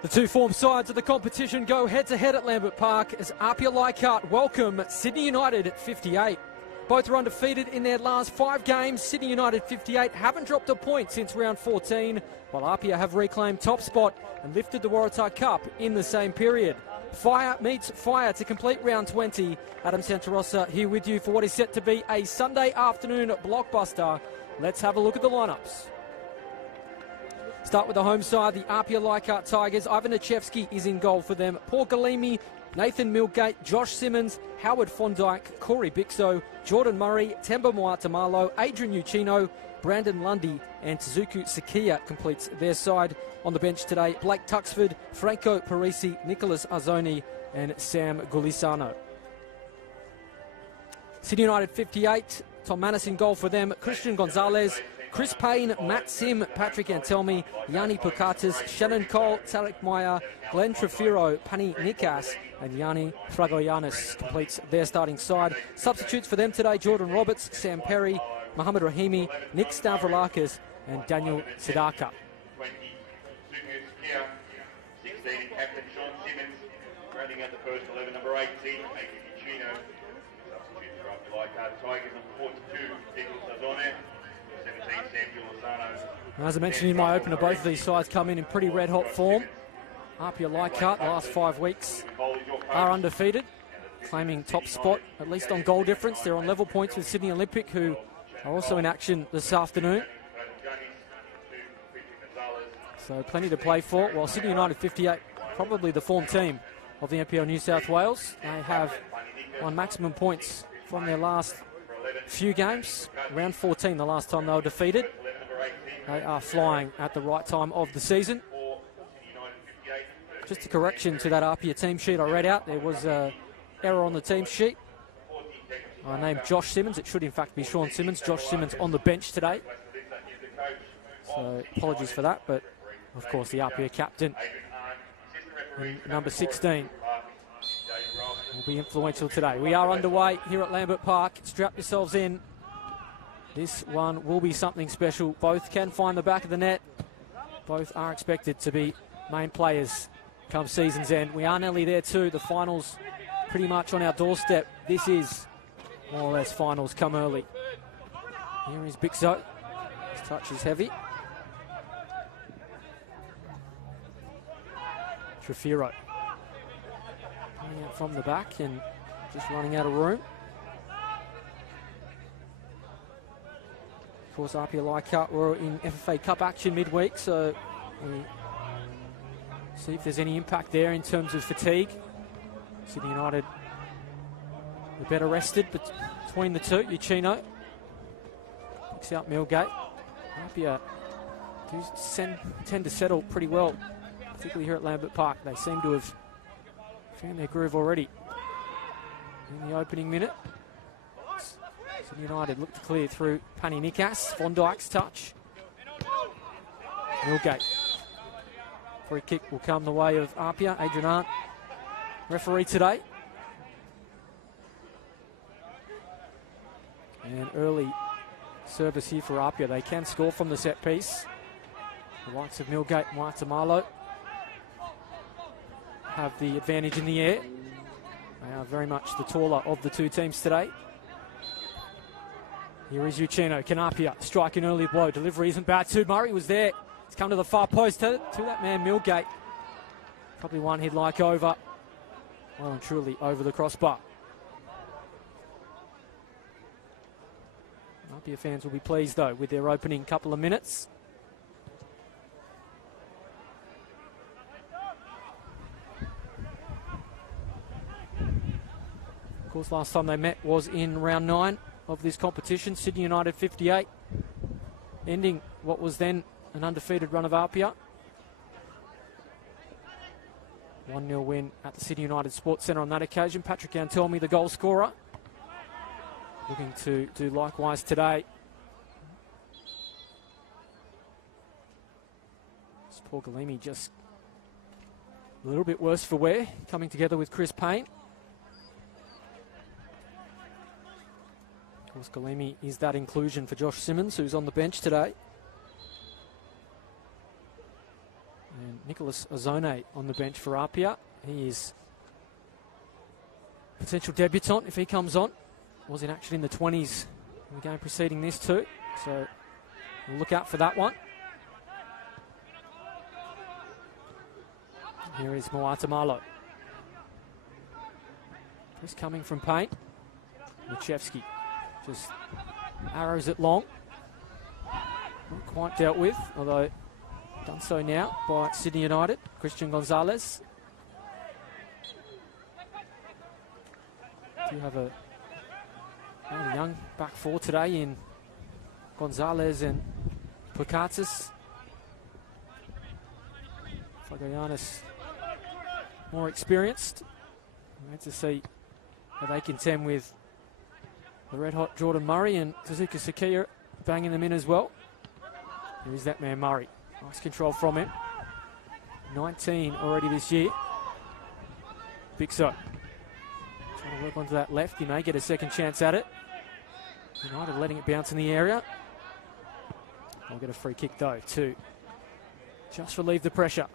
The two form sides of the competition go head-to-head at Lambert Park as APIA Leichhardt welcome Sydney United at 58. Both are undefeated in their last 5 games. Sydney United 58 haven't dropped a point since round 14, while APIA have reclaimed top spot and lifted the Waratah Cup in the same period. Fire meets fire to complete round 20. Adam Santarossa here with you for what is set to be a Sunday afternoon blockbuster. Let's have a look at the lineups. Start with the home side, the APIA Leichhardt Tigers. Ivan Achevsky is in goal for them. Paul Galimi, Nathan Milgate, Josh Simmons, Howard Fondike, Corey Bixo, Jordan Murray, Temba Moatamalo, Adrian Uchino, Brandon Lundy and Tsuzuku Sakia completes their side. On the bench today, Blake Tuxford, Franco Parisi, Nicholas Azzoni and Sam Gulisano. Sydney United 58, Tom Manus in goal for them, Christian Gonzalez, Chris Payne, Matt Sim, Patrick Antelmi, Yanni Pukatis, Shannon Cole, Tarek Meyer, Glenn Trefiro, Pani Nikas and Yanni Fragoyanis completes their starting side. Substitutes for them today, Jordan Roberts, Sam Perry, Mohamed Rahimi, Nick Stavroulakis and Daniel Sidaka. 16, Captain Sean Simmons, rounding out the first 11, number 18, Adrian Uchino. Substitutes for APIA Leichhardt Tigers, number 42, Nicholas Azzoni. As I mentioned in my opener, both of these sides come in pretty red-hot form. APIA Leichhardt, the last 5 weeks, are undefeated, claiming top spot, at least on goal difference. They're on level points with Sydney Olympic, who are also in action this afternoon. So plenty to play for, while Sydney United 58, probably the form team of the NPL New South Wales. They have won maximum points from their last few games. Round 14, the last time they were defeated. They are flying at the right time of the season. Just a correction to that APIA team sheet I read out. There was an error on the team sheet. I named Josh Simmons. It should in fact be Sean Simmons. Josh Simmons on the bench today. So apologies for that, but of course the APIA captain, number 16, will be influential today. We are underway here at Lambert Park. Strap yourselves in. This one will be something special. Both can find the back of the net. Both are expected to be main players come season's end. We are nearly there too. The finals pretty much on our doorstep. This is more or less finals come early. Here is Bixo. His touch is heavy. Trefiro coming out from the back and just running out of room. Of course, APIA Leichhardt were in FFA Cup action midweek, so we'll see if there's any impact there in terms of fatigue. Sydney United were better rested between the two. Uchino picks out Milgate. APIA do tend to settle pretty well, particularly here at Lambert Park. They seem to have found their groove already in the opening minute. Sydney United look to clear through Pani Nikas. Fondike's touch. Milgate. Free kick will come the way of APIA. Adrian Arndt, referee today. And early service here for APIA. They can score from the set piece. The likes of Milgate and Moatamalo have the advantage in the air. They are very much the taller of the two teams today. Here is Uchino. Can APIA strike an early blow? Delivery isn't bad too. Murray was there. It's come to the far post to that man Milgate. Probably one he'd like over. Well and truly over the crossbar. APIA fans will be pleased though with their opening couple of minutes. Of course, last time they met was in round 9 of this competition. Sydney United 58, ending what was then an undefeated run of APIA. 1-0 win at the Sydney United Sports Centre on that occasion. Patrick Antelmi, the goal scorer, looking to do likewise today. Paul Galimi just a little bit worse for wear, coming together with Chris Payne. Of course, Galimi is that inclusion for Josh Simmons, who's on the bench today. And Nicholas Ozone on the bench for APIA. He is a potential debutant if he comes on. Was in action in the 20s in the game preceding this too. So we'll look out for that one. Here is Moata Malo. Just coming from paint. Machevsky just arrows it long. Not quite dealt with, although done so now by Sydney United. Christian Gonzalez. Do have a young back four today in Gonzalez and Plakatis. Fagoyanis more experienced. Great to see how they contend with the red-hot Jordan Murray and Kazuka Sakia banging them in as well. Here is that man Murray. Nice control from him. 19 already this year. Bixo trying to work onto that left. He may get a second chance at it. United letting it bounce in the area. I'll get a free kick though to just relieve the pressure.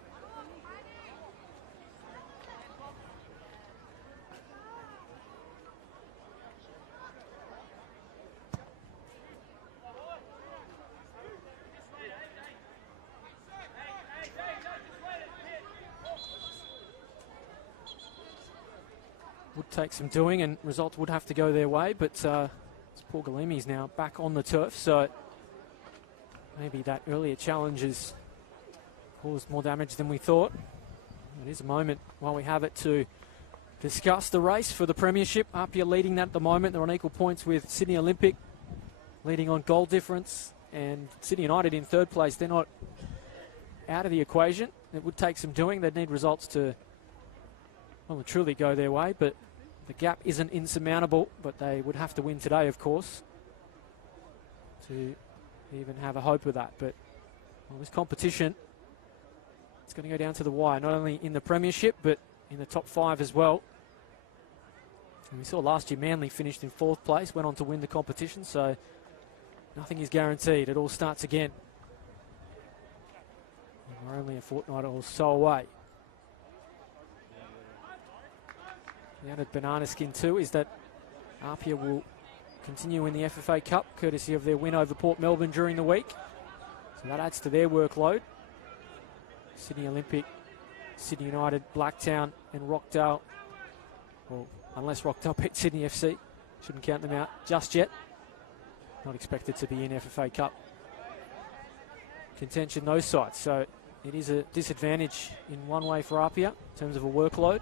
Would take some doing and results would have to go their way, but Paul Galimi is now back on the turf, so maybe that earlier challenge has caused more damage than we thought. It is a moment while we have it to discuss the race for the premiership. APIA leading that at the moment. They're on equal points with Sydney Olympic, leading on goal difference, and Sydney United in third place. They're not out of the equation. It would take some doing. They'd need results to well and truly go their way, but the gap isn't insurmountable, but they would have to win today, of course, to even have a hope of that. But well, this competition, it's going to go down to the wire, not only in the premiership, but in the top 5 as well. And we saw last year Manly finished in 4th place, went on to win the competition, so nothing is guaranteed. It all starts again. And we're only a fortnight or so away. The added banana skin too is that APIA will continue in the FFA Cup, courtesy of their win over Port Melbourne during the week. So that adds to their workload. Sydney Olympic, Sydney United, Blacktown and Rockdale. Well, unless Rockdale beat Sydney FC. Shouldn't count them out just yet. Not expected to be in FFA Cup contention, those sides. So it is a disadvantage in one way for APIA in terms of a workload.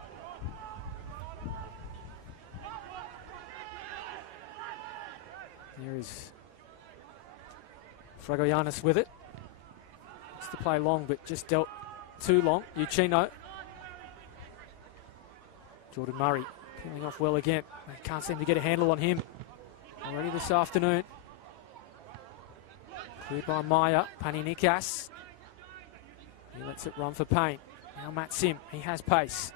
There is Fragoyanis with it. Wants to play long, but just dealt too long. Uchino. Jordan Murray peeling off well again. They can't seem to get a handle on him already this afternoon. Cleared by Maya. Pani Nikas. He lets it run for Payne. Now Matt Sim. He has pace.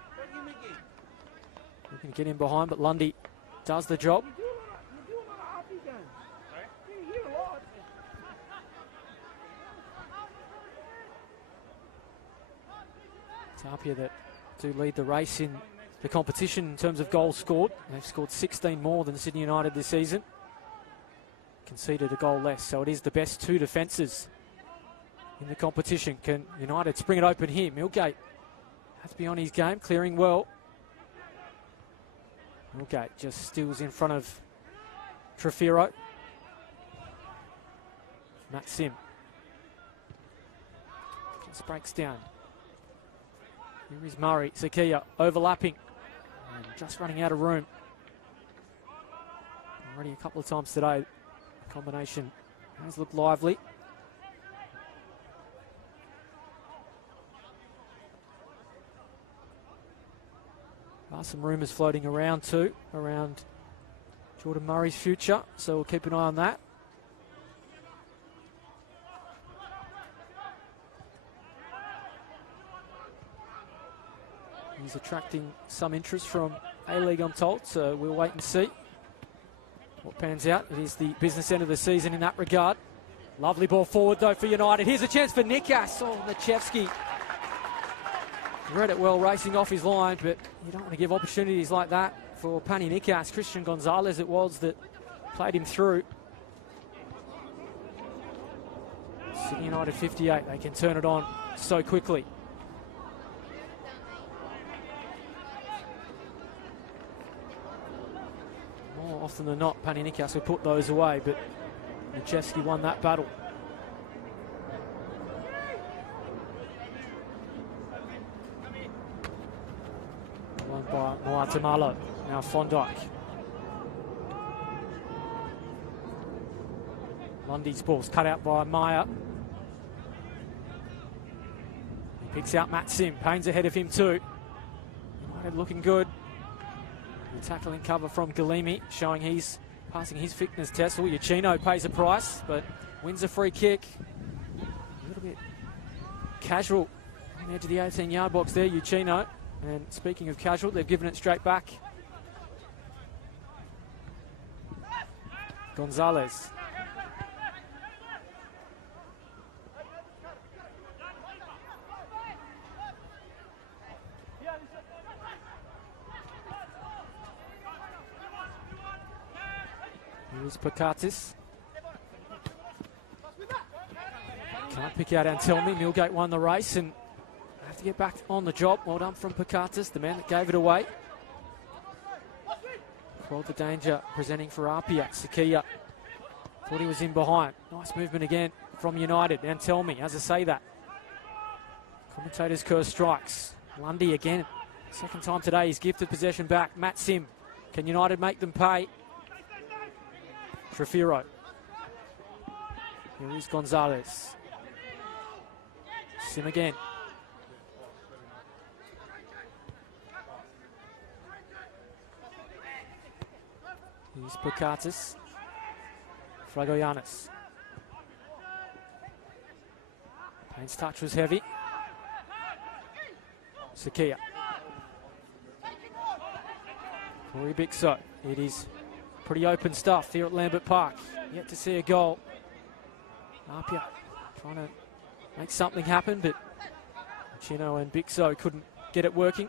Looking to get in behind, but Lundy does the job. APIA that do lead the race in the competition in terms of goals scored. They've scored 16 more than Sydney United this season. Conceded a goal less, so it is the best 2 defences in the competition. Can United spring it open here? Millgate has to be on his game, clearing well. Millgate just steals in front of Trefiro. Matt Sim just breaks down. Here is Murray, Sakia overlapping and just running out of room. Already a couple of times today, the combination has looked lively. There are some rumours floating around too, around Jordan Murray's future, so we'll keep an eye on that. He's attracting some interest from A-League, I'm told, so we'll wait and see what pans out. It is the business end of the season in that regard. Lovely ball forward, though, for United. Here's a chance for Nikas. Oh, Machevsky Read it well, racing off his line, but you don't want to give opportunities like that for Pani Nikas. Christian Gonzalez it was that played him through. Sydney United 58, they can turn it on so quickly. More often than not, Pani Nikas will put those away, but Nichevsky won that battle. Won by Moatamalo, now Fondike. Lundy's ball's cut out by Meyer. He picks out Matt Sim. Payne's ahead of him too. United looking good. The tackling cover from Galimi, showing he's passing his fitness test. Uccino pays a price, but wins a free kick. A little bit casual on the edge of the 18-yard box there, Uccino. And speaking of casual, they've given it straight back. Gonzalez. Here's Pakatis. Can't pick out Antelmi. Millgate won the race and have to get back on the job. Well done from Pakatis, the man that gave it away. Called the danger presenting for APIA. Sakia thought he was in behind. Nice movement again from United. Antelmi, as I say that. Commentators curse strikes. Lundy again. Second time today he's gifted possession back. Matt Sim. Can United make them pay? Trefiro. Here is Gonzalez. Sim again. Here's Pakatis. Fragoyanis. Payne's touch was heavy. Sakia. Corey Bixo. It is pretty open stuff here at Lambert Park. Yet to see a goal. Apia trying to make something happen, but Chino and Bixo couldn't get it working.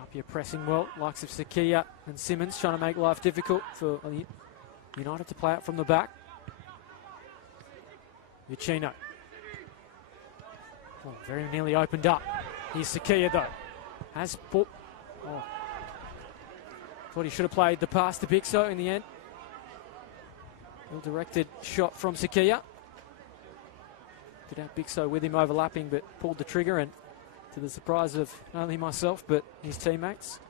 Apia pressing well, likes of Sakia and Simmons trying to make life difficult for United to play out from the back. Uccino. Oh, very nearly opened up. Here's Sakia though. Has put. Oh. Thought he should have played the pass to Bixo in the end. Ill-directed shot from Sakia. Did have Bixo with him overlapping, but pulled the trigger, and to the surprise of not only myself but his teammates.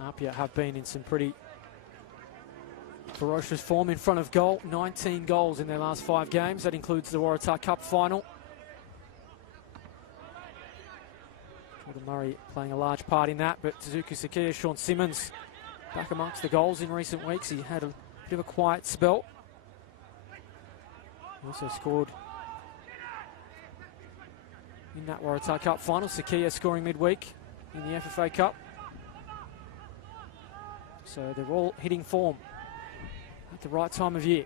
Apia have been in some pretty ferocious form in front of goal. 19 goals in their last 5 games. That includes the Waratah Cup final. Jordan Murray playing a large part in that, but Suzuki Sakia, Sean Simmons back amongst the goals in recent weeks. He had a bit of a quiet spell. He also scored in that Waratah Cup final. Sakia scoring midweek in the FFA Cup. So they're all hitting form at the right time of year.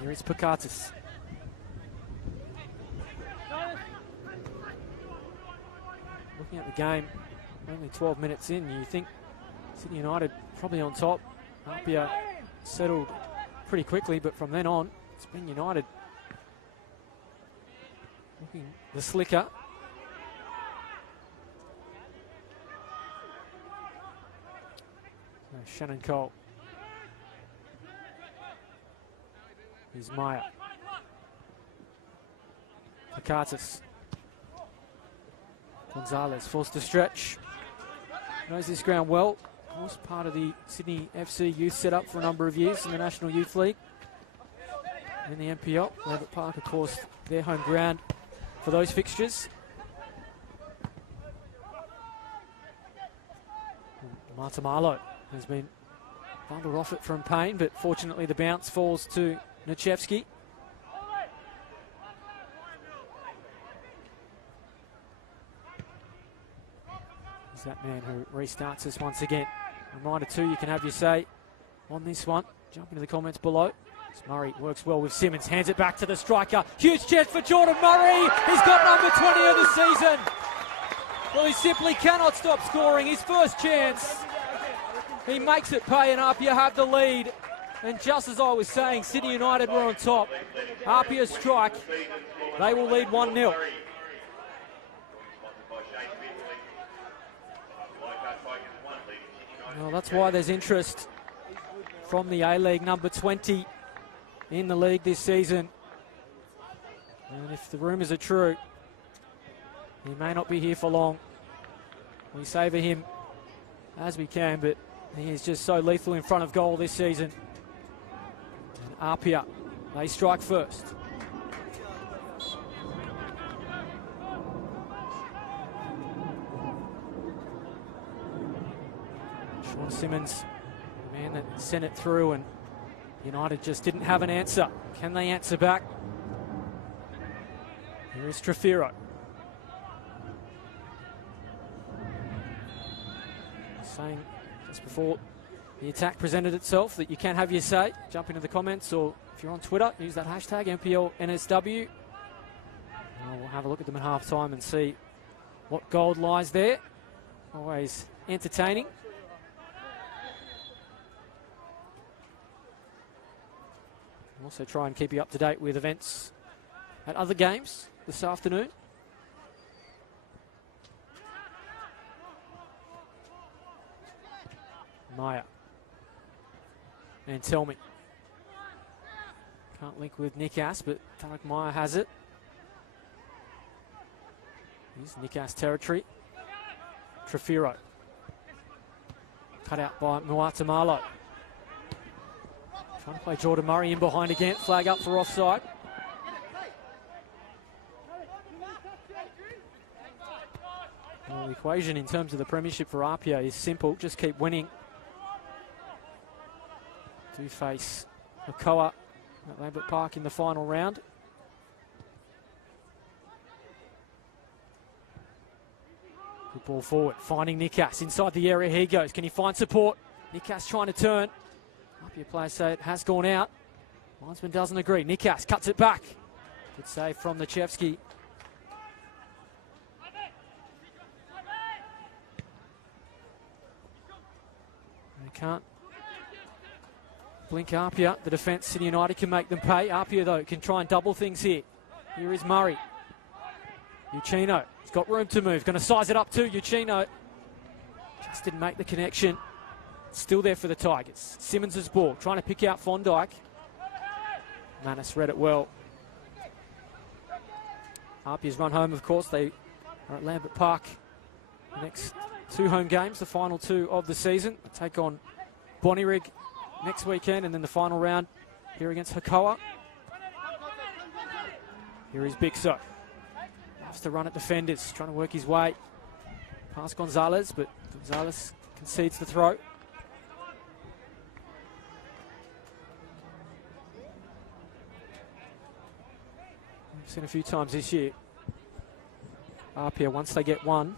Here is Pakatis. Looking at the game, only 12 minutes in, you think Sydney United probably on top. Apia settled pretty quickly, but from then on, it's been United looking the slicker. Shannon Cole. Here's Meyer. Pakatis. Gonzalez forced to stretch. Knows this ground well. Was part of the Sydney FC youth setup for a number of years in the National Youth League. In the NPL. Lambert Park, of course, their home ground for those fixtures. Martamalo has been bundled off it from pain, but fortunately the bounce falls to Nichevsky. He's that man who restarts us once again. Reminder too, you can have your say on this one. Jump into the comments below. Murray works well with Simmons, hands it back to the striker. Huge chance for Jordan Murray. He's got number 20 of the season. Well, he simply cannot stop scoring. His first chance. He makes it pay, and APIA have the lead. And just as I was saying, Sydney United were on top. APIA strike. They will lead 1-0. Well, that's why there's interest from the A-League, number 20 in the league this season. And if the rumours are true, he may not be here for long. We savour him as we can, but he is just so lethal in front of goal this season. And APIA, they strike first. Sean Simmons, the man that sent it through, and United just didn't have an answer. Can they answer back? Here is Trefiro. Saying just before the attack presented itself that you can have your say. Jump into the comments, or if you're on Twitter, use that hashtag MPLNSW. We'll have a look at them at half time and see what gold lies there. Always entertaining. Also try and keep you up to date with events at other games this afternoon. Maya. And tell me. Can't link with Nikas, but Tarek Maya has it. Here's Nikas territory. Trefiro. Cut out by Muatamalo. Trying to play Jordan Murray in behind again. Flag up for offside. Well, the equation in terms of the premiership for APIA is simple. Just keep winning. Do face Okoa at Lambert Park in the final round. Good ball forward. Finding Nikas inside the area. Here he goes. Can he find support? Nikas trying to turn. APIA players say it has gone out. Linesman doesn't agree. Nikas cuts it back. Good save from Nichevsky. They can't blink APIA. The defence, Sydney United can make them pay. APIA, though, can try and double things here. Here is Murray. Uchino. He's got room to move. Going to size it up too. Uchino just didn't make the connection. Still there for the Tigers. Simmons' ball, trying to pick out Fondike. Manus read it well. APIA's run home, of course. They are at Lambert Park. The next two home games, the final two of the season. They take on Bonnyrigg next weekend, and then the final round here against Hakoa. Here is Bixo. Loves to run at defenders, trying to work his way past Gonzalez, but Gonzalez concedes the throw. We've seen a few times this year. APIA, once they get one,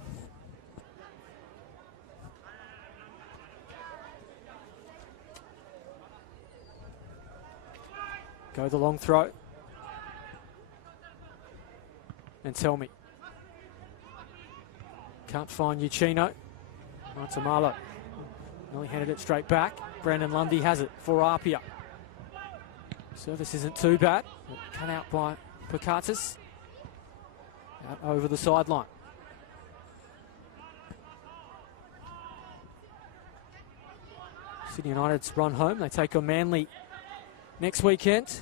go the long throw. And tell me. Can't find Uchino. Martamalo. Nearly handed it straight back. Brandon Lundy has it for APIA. Service isn't too bad. Cut out by Pakatis. Out over the sideline. Sydney United's run home. They take on Manly next weekend.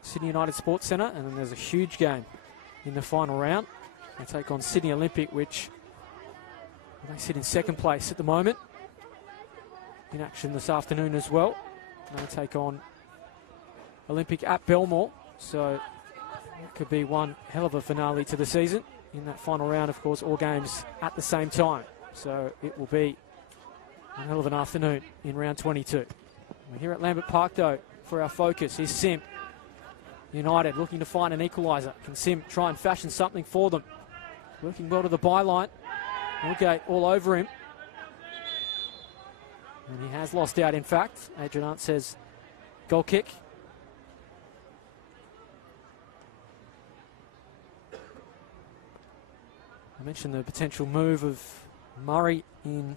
Sydney United Sports Centre. And then there's a huge game in the final round. They take on Sydney Olympic, which they sit in second place at the moment. In action this afternoon as well. They take on Olympic at Belmore. So it could be one hell of a finale to the season. In that final round, of course, all games at the same time. So it will be A hell of an afternoon in round 22. We're here at Lambert Park, though, for our focus. Here's Sim. United looking to find an equaliser. Can Sim try and fashion something for them? Working well to the byline. Okay, all over him. And he has lost out, in fact. Adrian Arndt says goal kick. I mentioned the potential move of Murray in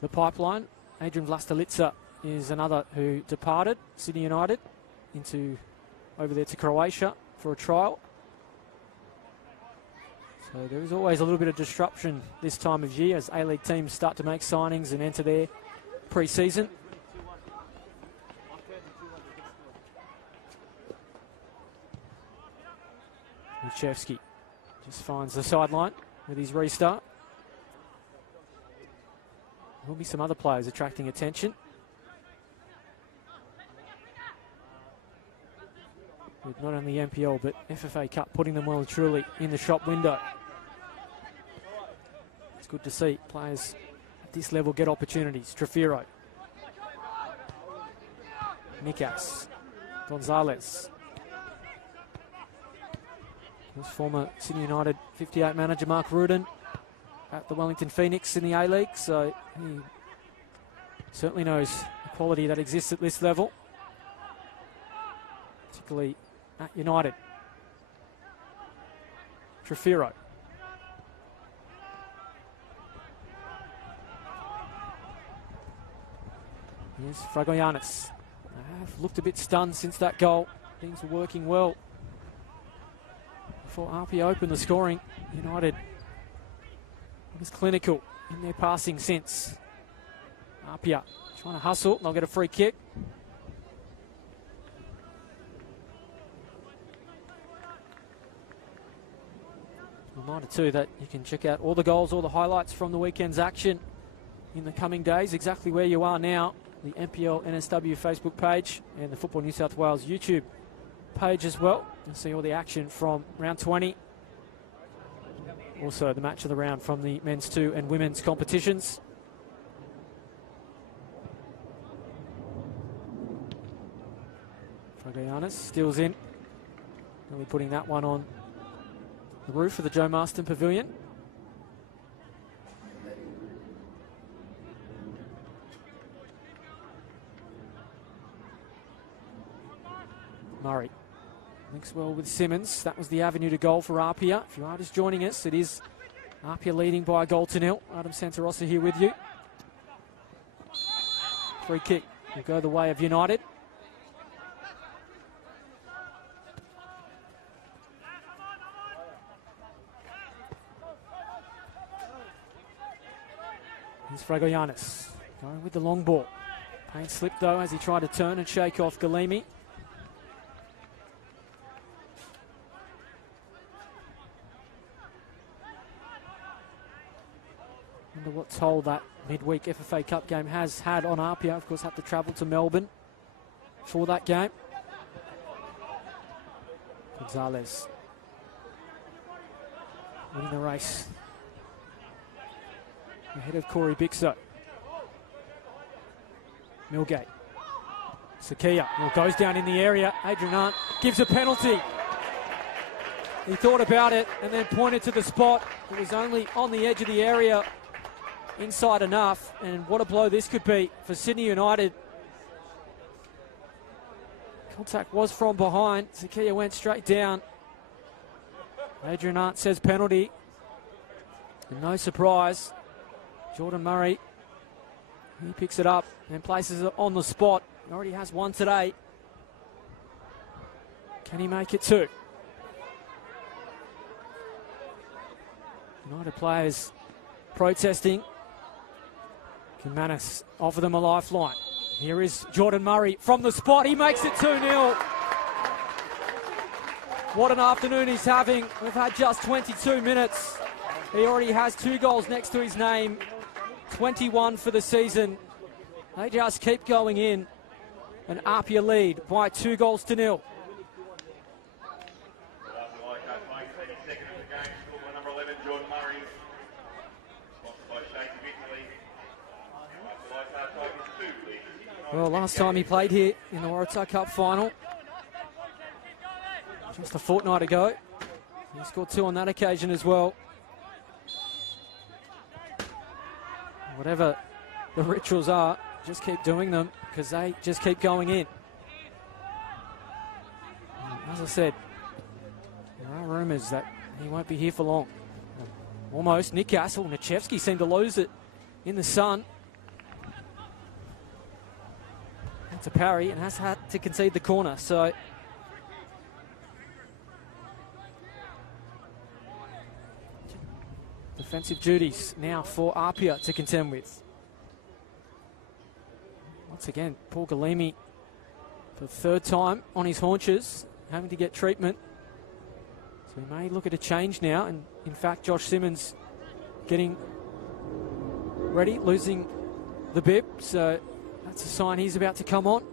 the pipeline. Adrian Vlastelica is another who departed Sydney United over there to Croatia for a trial. So there is always a little bit of disruption this time of year as A-League teams start to make signings and enter their pre-season. Luchevsky just finds the sideline with his restart. There will be some other players attracting attention. With not only NPL but FFA Cup putting them well and truly in the shop window. It's good to see players at this level get opportunities. Trefiro. Nikas. Gonzalez. This former Sydney United 58 manager Mark Rudin at the Wellington Phoenix in the A-League, so he certainly knows the quality that exists at this level, particularly at United. Trefiro. Here's Fragoyanis. Have looked a bit stunned since that goal. Things were working well before APIA opened the scoring. United was clinical in their passing since. APIA trying to hustle. They'll get a free kick. Reminder too that you can check out all the goals, all the highlights from the weekend's action in the coming days, exactly where you are now. The NPL NSW Facebook page and the Football New South Wales YouTube page as well. You'll see all the action from round 20. Also the match of the round from the men's 2 and women's competitions. Fragoyanis steals in. Really putting that one on the roof of the Joe Marston Pavilion. Murray links well with Simmons. That was the avenue to goal for APIA. If you are just joining us, it is APIA leading by a goal to nil. Adam Santarossa here with you. Free kick will go the way of United. Here's Fragoyanis going with the long ball. Payne slipped though as he tried to turn and shake off Galimi. Wonder what toll that midweek FFA Cup game has had on APIA. Of course, had to travel to Melbourne for that game. Gonzalez winning the race ahead of Corey Bixo. Milgate. Sakia goes down in the area. Adrian Arndt gives a penalty. He thought about it and then pointed to the spot. It was only on the edge of the area, inside enough, and what a blow this could be for Sydney United. Contact was from behind. Sakia went straight down. Adrian Arndt says penalty. And no surprise, Jordan Murray, he picks it up and places it on the spot. He already has one today. Can he make it two? United players protesting. Can Manis offer them a lifeline? Here is Jordan Murray from the spot. He makes it 2-0. What an afternoon he's having. We've had just 22 minutes. He already has 2 goals next to his name. 21 for the season. They just keep going in. An APIA lead by 2 goals to nil. Well, last time he played here in the Waratah Cup final, just a fortnight ago, he scored 2 on that occasion as well. Whatever the rituals are, just keep doing them because they just keep going in. As I said, there are rumours that he won't be here for long. Almost. Newcastle, Nichevsky seemed to lose it in the sun. That's a parry and has had to concede the corner. So defensive duties now for APIA to contend with. Once again, Paul Galimi for the 3rd time on his haunches, having to get treatment. So we may look at a change now. And in fact, Josh Simmons getting ready, losing the bib. So that's a sign he's about to come on.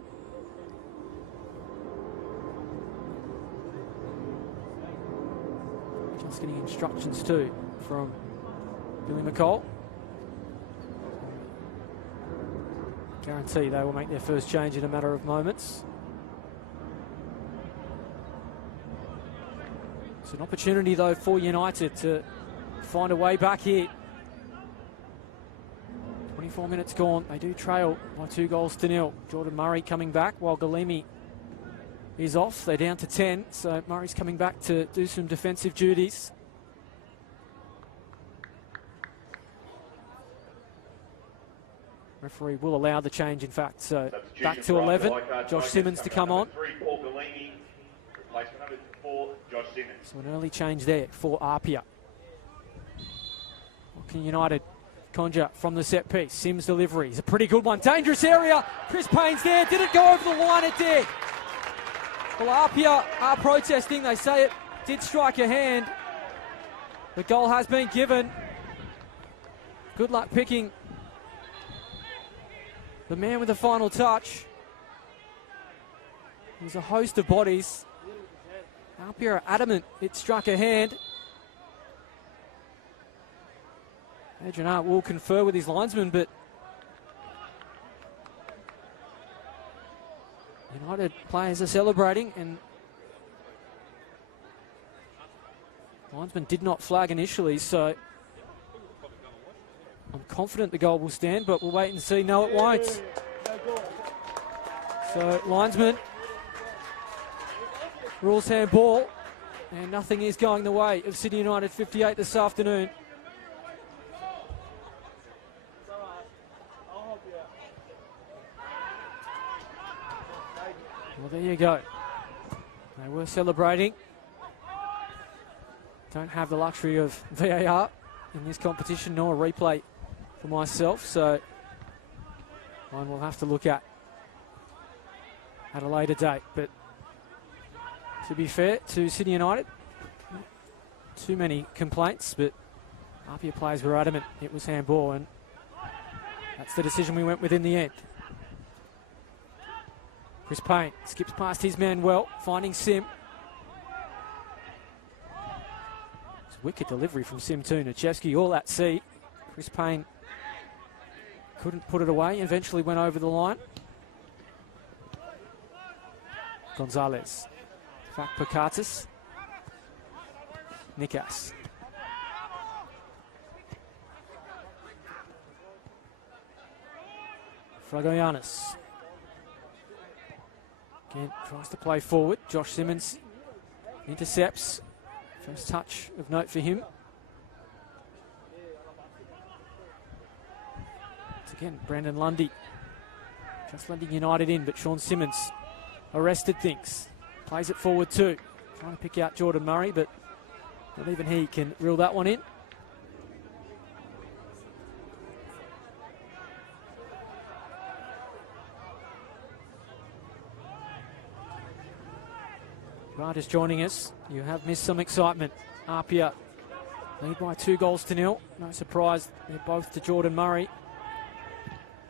Just getting instructions too from Billy McCall. Guarantee they will make their first change in a matter of moments. It's an opportunity though for United to find a way back here. 24 minutes gone. They do trail by 2-0. Jordan Murray coming back while Galimi is off. They're down to 10, so Murray's coming back to do some defensive duties. Referee will allow the change, in fact. So back to 11. Josh Simmons to come on. So an early change there for APIA. What can United conjure from the set piece? Sims delivery is a pretty good one. Dangerous area. Chris Payne's there. Did it go over the line? It did. Well, APIA are protesting. They say it did strike a hand. The goal has been given. Good luck picking the man with the final touch. There's a host of bodies. APIA are adamant it struck a hand. Adrian Hart will confer with his linesman, but United players are celebrating, and linesman did not flag initially, so I'm confident the goal will stand, but we'll wait and see. No, it won't. So linesman rules handball, and nothing is going the way of Sydney United 58 this afternoon. Well, there you go. They were celebrating. Don't have the luxury of VAR in this competition, nor a replay for myself, so one we'll have to look at a later date. But to be fair to Sydney United, not too many complaints, but APIA players were adamant it was handball, and that's the decision we went with in the end. Chris Payne skips past his man well, finding Sim. It's a wicked delivery from Sim too. Nichevsky all at sea. Chris Payne couldn't put it away, eventually went over the line. Gonzalez. Fakpakatis. Nikas. Fragoyanis. Again, tries to play forward. Josh Simmons intercepts. First touch of note for him. It's again Brandon Lundy. Just letting United in, but Sean Simmons arrested things. Plays it forward too. Trying to pick out Jordan Murray, but not even he can reel that one in. Right, just joining us, you have missed some excitement. APIA lead by 2-0. No surprise, they're both to Jordan Murray.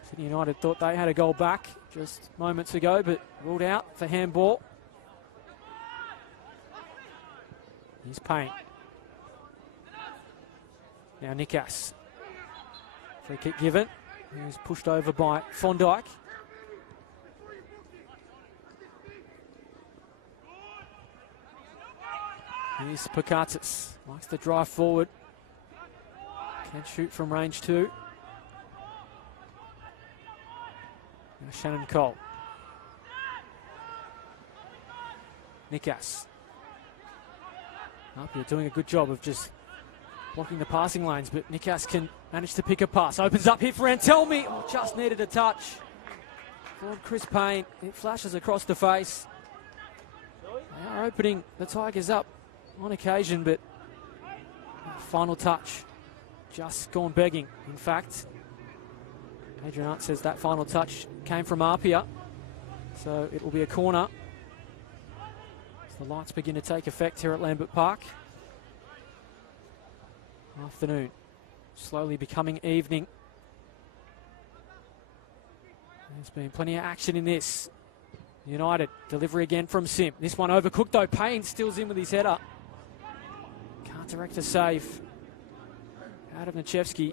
Sydney United thought they had a goal back just moments ago, but ruled out for handball. Here's Payne. Now Nikas. Free kick given. He was pushed over by Fondike. Here's Pakatis. Likes to drive forward. Can shoot from range 2. Now Shannon Cole. Nikas. You're doing a good job of just blocking the passing lanes, but Nikas can manage to pick a pass. Opens up here for Antelmi. Oh, just needed a touch. For Chris Payne. It flashes across the face. They are opening the Tigers up on occasion, but final touch just gone begging. In fact, Adrian Hunt says that final touch came from APIA, so it will be a corner as the lights begin to take effect here at Lambert Park. Afternoon slowly becoming evening. There's been plenty of action in this. United delivery again from Sim. This one overcooked though. Payne steals in with his header. Can't direct a save out of Nachevsky.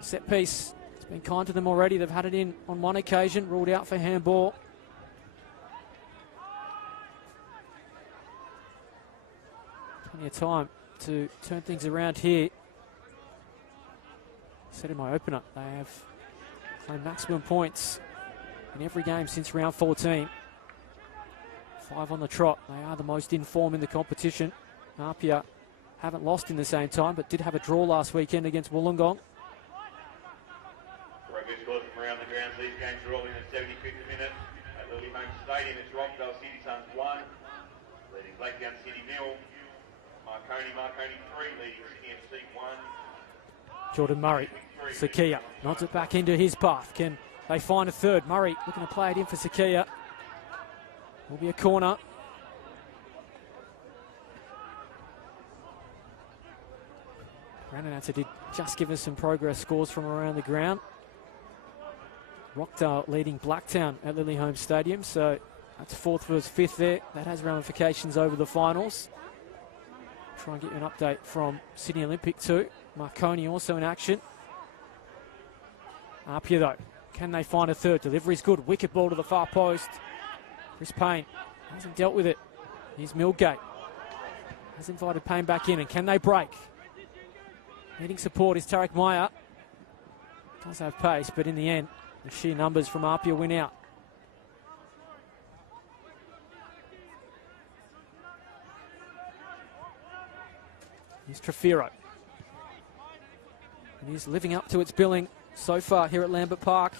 Set piece. It's been kind to them already. They've had it in on one occasion. Ruled out for handball. Plenty of time to turn things around here. Said in my opener, they have claimed maximum points in every game since round 14. 5 on the trot. They are the most in form in the competition. APIA haven't lost in the same time, but did have a draw last weekend against Wollongong. Rugby scores from around the grounds. These games are all in the 75th minute at Lily Home Stadium. It's Rockdale City Suns 1, leading Blackdown City 0. Marconi 3, leading Sydney FC 1. Jordan Murray. Sakia nods it back into his path. Can they find a third? Murray looking to play it in for Sakia. Will be a corner. Brandon Atta did just give us some progress scores from around the ground. Rockdale leading Blacktown at Lily Home Stadium, so that's 4th versus 5th there. That has ramifications over the finals. Try and get you an update from Sydney Olympic too. Marconi also in action. APIA though, can they find a third? Delivery's good, wicket ball to the far post. Chris Payne hasn't dealt with it. Here's Millgate. Has invited Payne back in, and can they break? Needing support is Tarek Meyer. Does have pace, but in the end, the sheer numbers from APIA win out. Here's Trefiro. And he's living up to its billing so far here at Lambert Park.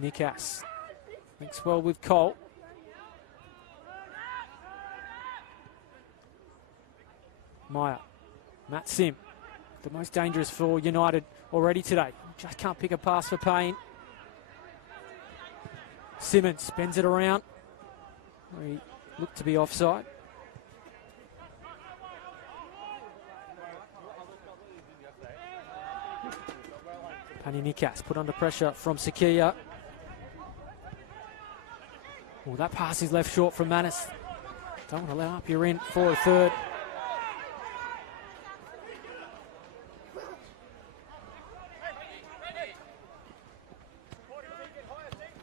Nikas links well with Cole. Meyer. Matt Sim. The most dangerous for United already today. Just can't pick a pass for Payne. Simmons spins it around. He looked to be offside. Pani Nikas put under pressure from Sakia. Oh, that pass is left short from Manis. Don't want to allow APIA in for a third.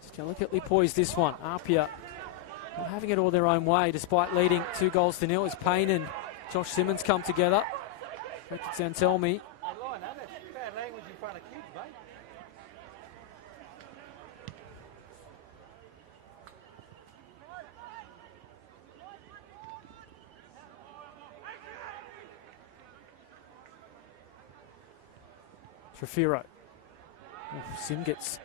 Just delicately poised this one. APIA not having it all their own way despite leading 2-0 as Payne and Josh Simmons come together. Antelmi. Trefiro. Sim gets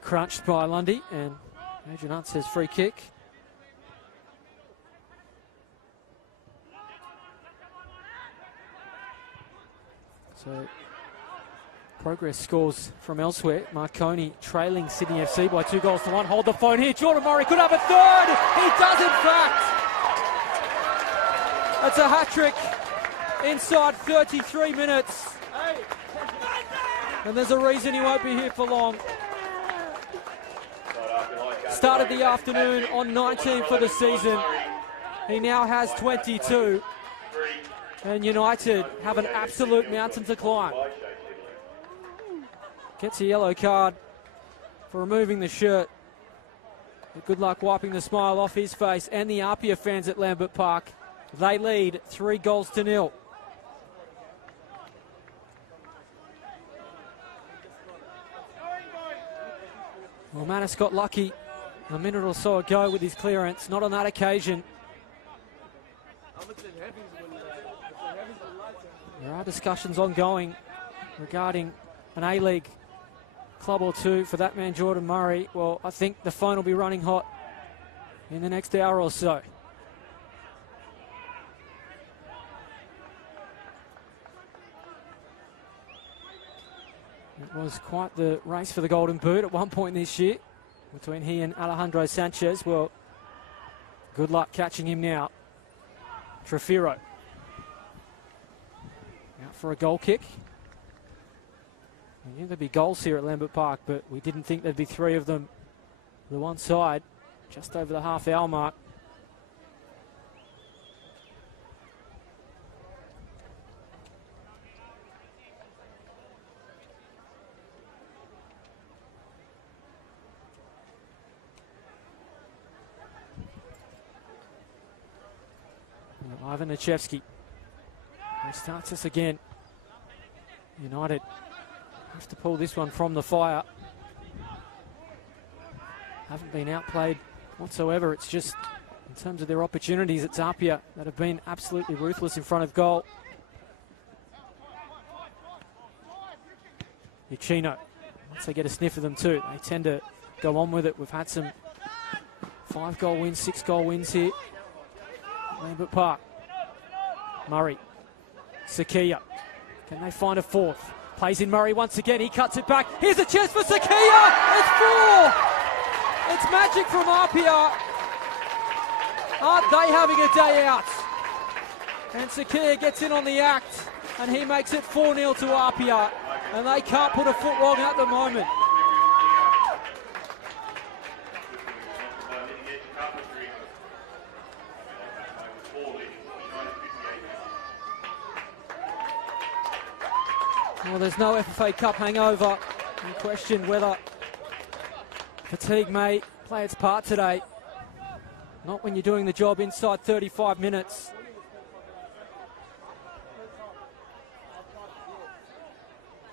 crunched by Lundy, and Adrian Hunt says free kick. So progress scores from elsewhere. Marconi trailing Sydney FC by 2-1. Hold the phone here. Jordan Murray could have a third. He does in fact. That's a hat-trick inside 33 minutes. And there's a reason he won't be here for long. Started the afternoon on 19 for the season. He now has 22. And United have an absolute mountain to climb. Gets a yellow card for removing the shirt Good luck wiping the smile off his face and the APIA fans at Lambert Park. They lead 3-0. Well, Manus got lucky a minute or so ago with his clearance, not on that occasion. There are discussions ongoing regarding an A-League club or two for that man Jordan Murray. Well, I think the phone will be running hot in the next hour or so. It was quite the race for the Golden Boot at one point this year between he and Alejandro Sanchez. Well, good luck catching him now. Trefiro out for a goal kick. We knew there'd be goals here at Lambert Park, but we didn't think there'd be 3 of them. The one side, just over the half-hour mark. Ivan Nichevsky. He starts us again. United have to pull this one from the fire. Haven't been outplayed whatsoever. It's just, in terms of their opportunities, it's APIA that have been absolutely ruthless in front of goal. Uchino, once they get a sniff of them too, they tend to go on with it. We've had some 5-goal wins, 6-goal wins here. Lambert Park. Murray. Sakia. Can they find a fourth? Plays in Murray once again. He cuts it back. Here's a chance for Sakia. It's 4. It's magic from APIA. Aren't they having a day out? And Sakia gets in on the act, and he makes it 4-0 to APIA. And they can't put a foot wrong at the moment. Well, there's no FFA Cup hangover. You question whether fatigue may play its part today. Not when you're doing the job inside 35 minutes.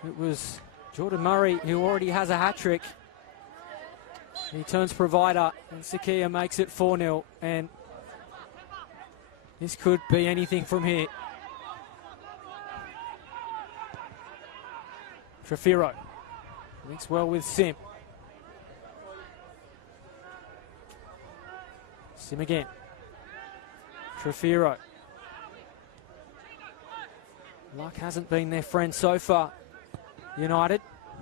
It was Jordan Murray who already has a hat-trick. He turns provider, and Sakia makes it 4-0. And this could be anything from here. Trefiro links well with Sim. Sim again. Trefiro. Luck hasn't been their friend so far. United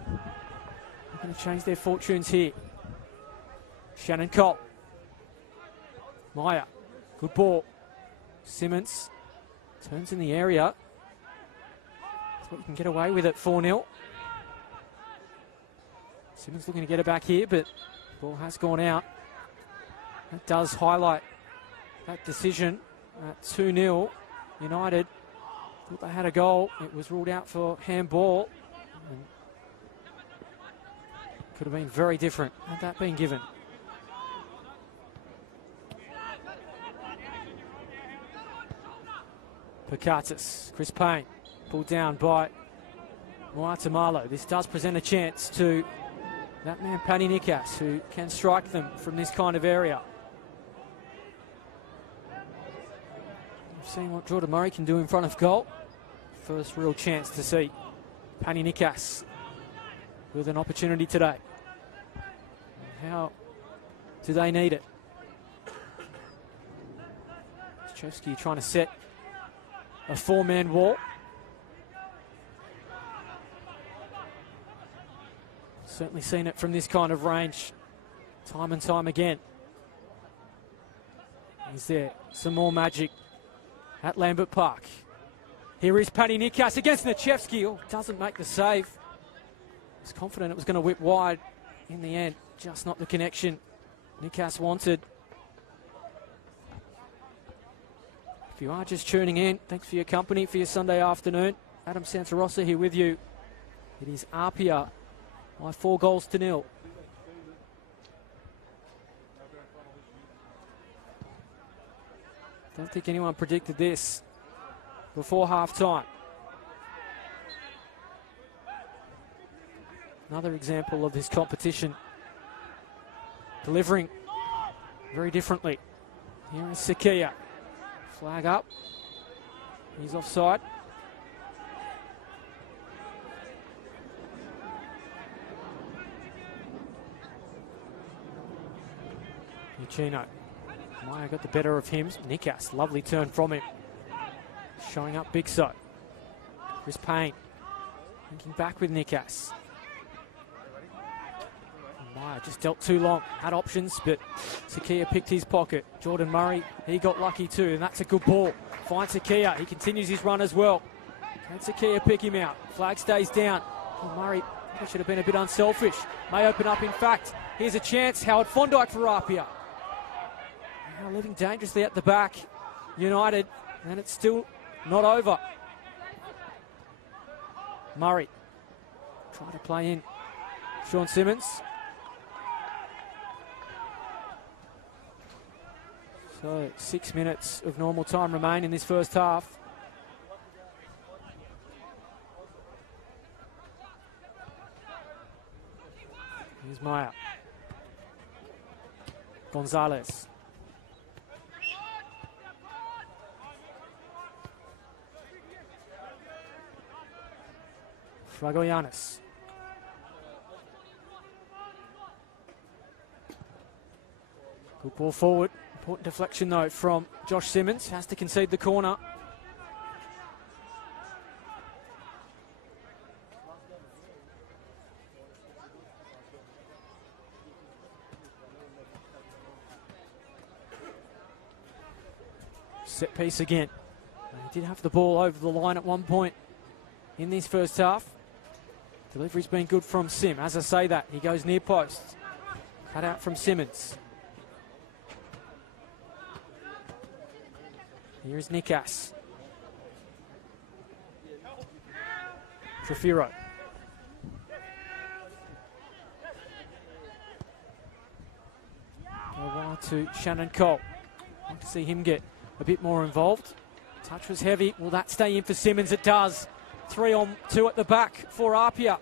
are going to change their fortunes here. Shannon Cole. Meyer. Good ball. Simmons turns in the area. That's what you can get away with at 4-0. Simmons looking to get it back here, but the ball has gone out. That does highlight that decision at 2-0. United thought they had a goal. It was ruled out for handball. And could have been very different had that been given. Pakatis, Chris Payne, pulled down by Moatamalo. This does present a chance to that man, Paddy Nikas, who can strike them from this kind of area. We've seen what Jordan Murray can do in front of goal. First real chance to see Paddy Nikas with an opportunity today. How do they need it? Chevsky trying to set a 4-man wall. Certainly seen it from this kind of range time and time again. Is there some more magic at Lambert Park? Here is Paddy Nikas against Nichevsky. Oh, doesn't make the save. Was confident it was going to whip wide. In the end, just not the connection Nikas wanted. If you are just tuning in, thanks for your company for your Sunday afternoon. Adam Santarossa here with you. It is APIA by 4-0. Don't think anyone predicted this before half-time. Another example of this competition delivering very differently. Here is Sakia. Flag up. He's offside. Uchino. Maya got the better of him. Nikas, lovely turn from him. Showing up big so. Chris Payne. Linking back with Nikas. Maya just dealt too long. Had options, but Sakia picked his pocket. Jordan Murray, he got lucky too, and that's a good ball. Finds Sakia. He continues his run as well. Can Sakia pick him out? Flag stays down. Oh, Murray should have been a bit unselfish. May open up, in fact. Here's a chance. Howard Fondike for APIA. Now living dangerously at the back. United, and it's still not over. Murray trying to play in. Sean Simmons. So 6 minutes of normal time remain in this first half. Here's Maya. Gonzalez. Fragoyanis. Good ball forward. Important deflection though from Josh Simmons. Has to concede the corner. Set piece again. He did have the ball over the line at one point in this first half. Delivery's been good from Sim. As I say that, he goes near post. Cut out from Simmons. Here's Nikas. Trefiro. Wide to Shannon Cole. Like to see him get a bit more involved. Touch was heavy. Will that stay in for Simmons? It does. 3-on-2 at the back for APIA.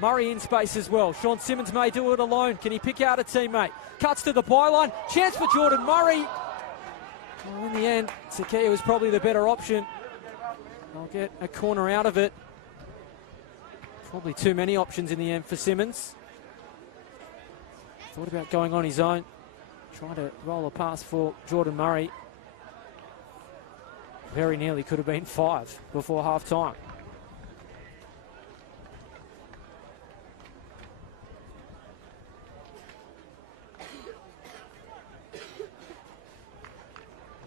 Murray in space as well. Sean Simmons may do it alone. Can he pick out a teammate? Cuts to the byline. Chance for Jordan Murray. Well, in the end, Sakia was probably the better option. I'll get a corner out of it. Probably too many options in the end for Simmons. Thought about going on his own. Trying to roll a pass for Jordan Murray. Very nearly could have been 5 before half-time.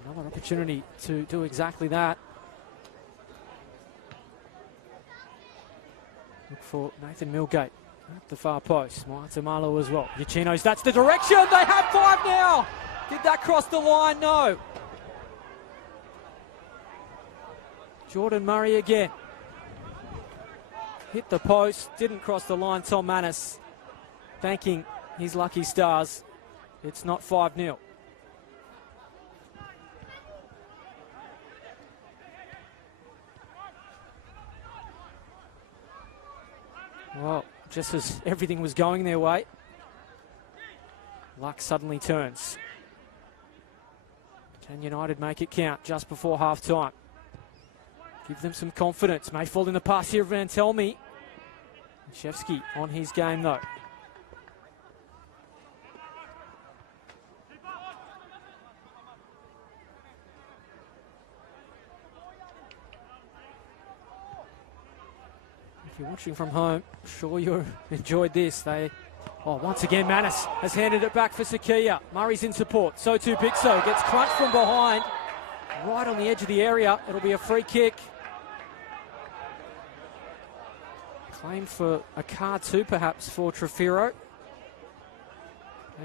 Another opportunity to do exactly that. Look for Nathan Milgate at the far post. Martamalo as well. Uchino's, that's the direction. They have 5 now. Did that cross the line? No. Jordan Murray again. Hit the post, didn't cross the line. Tom Manus thanking his lucky stars. It's not 5-0. Well, just as everything was going their way, luck suddenly turns. Can United make it count just before half-time? Give them some confidence. May fall in the pass here of Van Telmy. Shevsky on his game though. If you're watching from home, sure you enjoyed this. Once again, Manus has handed it back for Sakia. Murray's in support. So too Bixo gets crunched from behind. Right on the edge of the area. It'll be a free kick. Claim for a card too, perhaps, for Trefiro.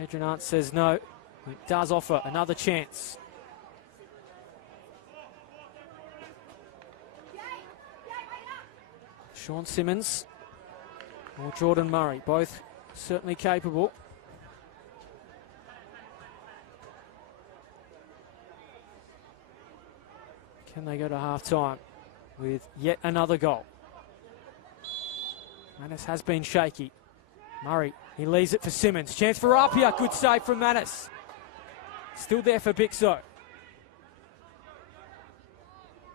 Adrian Arndt says no. It does offer another chance. Sean Simmons or Jordan Murray, both certainly capable. Can they go to half-time with yet another goal? Manus has been shaky. Murray, he leaves it for Simmons. Chance for APIA. Good save from Manus. Still there for Bixo.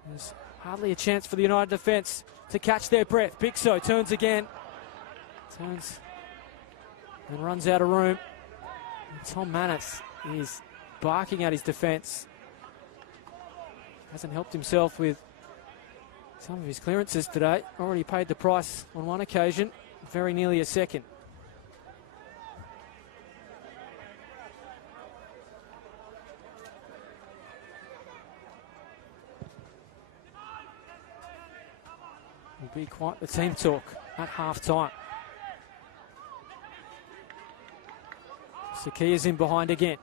There's hardly a chance for the United defence to catch their breath. Bixo turns again. Turns and runs out of room. And Tom Manus is barking at his defence. Hasn't helped himself with some of his clearances today. Already paid the price on one occasion, very nearly a second. Will be quite the team talk at half-time. Sakia's in behind again.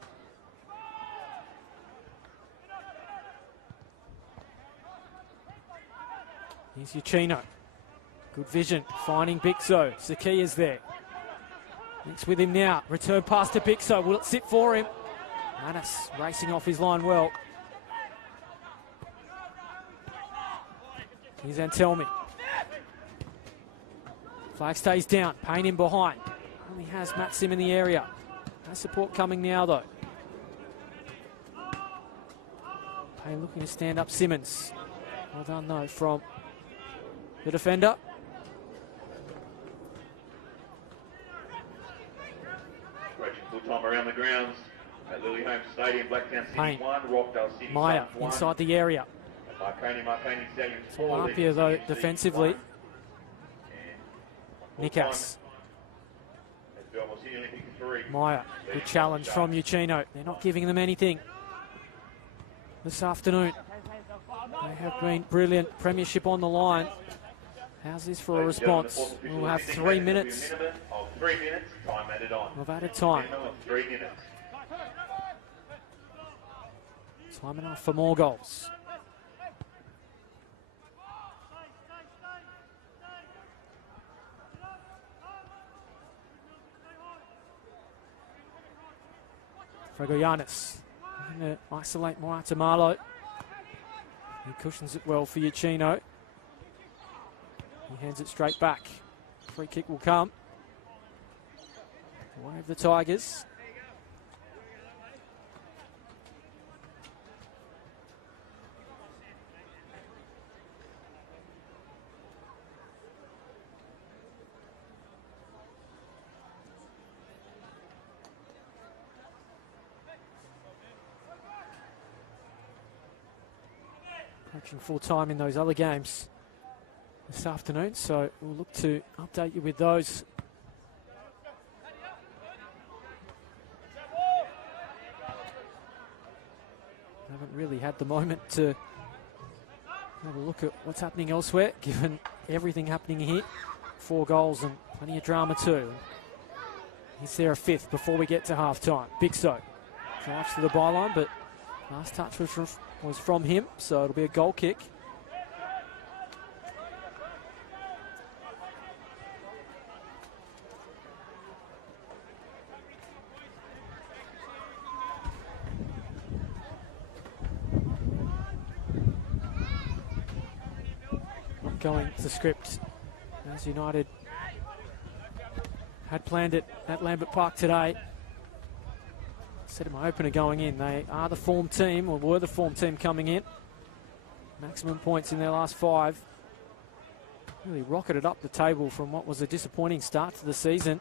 Here's Uchino. Good vision, finding Bixo. Sakia's there. Links with him now. Return pass to Bixo. Will it sit for him? Manus racing off his line well. Here's Antelmi. Flag stays down. Payne in behind. Only has Matt Sim in the area. No support coming now though. Payne looking to stand up Simmons. Well done though from the defender. Stretching full time around the grounds at Lily Holmes Stadium, Blacktown City Payne. 1, Rockdale City Maya 1. inside the area. Marconi Stadium 4. APIA though defensively. Nikas. Maya, good challenge from Uchino. They're not giving them anything this afternoon. They have been brilliant. Premiership on the line. How's this for a response? We'll have 3 minutes. 3 minutes, time added on. We've added time. 3 minutes. Time enough for more goals. Fregoyanis going to isolate Moatamalo. He cushions it well for Uchino. He hands it straight back. Free kick will come. Away of the Tigers. Approaching full time in those other games this afternoon, so we'll look to update you with those. Haven't really had the moment to have a look at what's happening elsewhere, given everything happening here. 4 goals and plenty of drama too. Is there a fifth before we get to half-time? Bixo drives to the byline, but last touch was from him, so it'll be a goal kick. Not going to script as United had planned it at Lambert Park today. Said in my opener going in, they are the form team, or were the form team coming in. Maximum points in their last 5. Really rocketed up the table from what was a disappointing start to the season.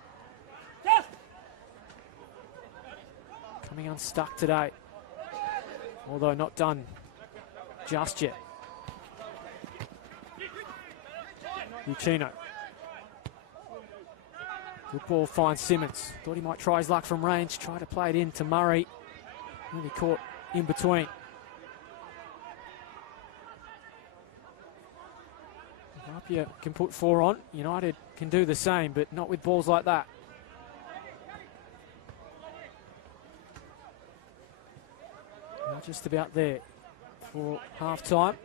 Coming unstuck today, although not done just yet. Uchino. Good ball finds Simmons. Thought he might try his luck from range. Try to play it in to Murray. Really caught in between. APIA can put 4 on. United can do the same, but not with balls like that. Not just about there for half-time.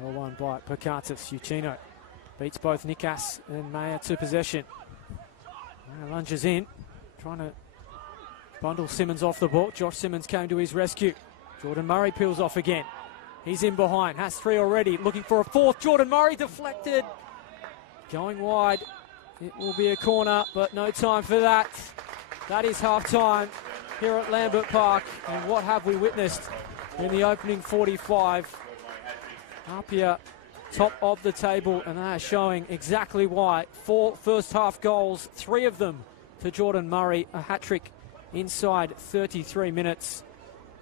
Well won by Perkatis. Uchino beats both Nikas and Maya to possession. Lunges in, trying to bundle Simmons off the ball. Josh Simmons came to his rescue. Jordan Murray peels off again. He's in behind, has 3 already, looking for a 4th. Jordan Murray deflected, going wide. It will be a corner, but no time for that. That is half-time here at Lambert Park, and what have we witnessed in the opening 45? APIA top of the table, and they are showing exactly why. 4 first-half goals, 3 of them to Jordan Murray, a hat-trick inside 33 minutes.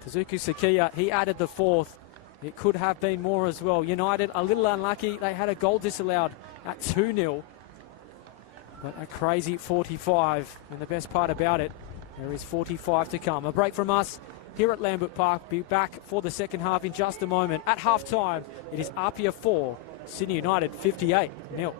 Kazuku Sakiya, he added the 4th. It could have been more as well. United a little unlucky. They had a goal disallowed at 2-0. But a crazy 45. And the best part about it, there is 45 to come. A break from us here at Lambert Park. Be back for the second half in just a moment. At half-time, it is APIA 4, Sydney United 58-0.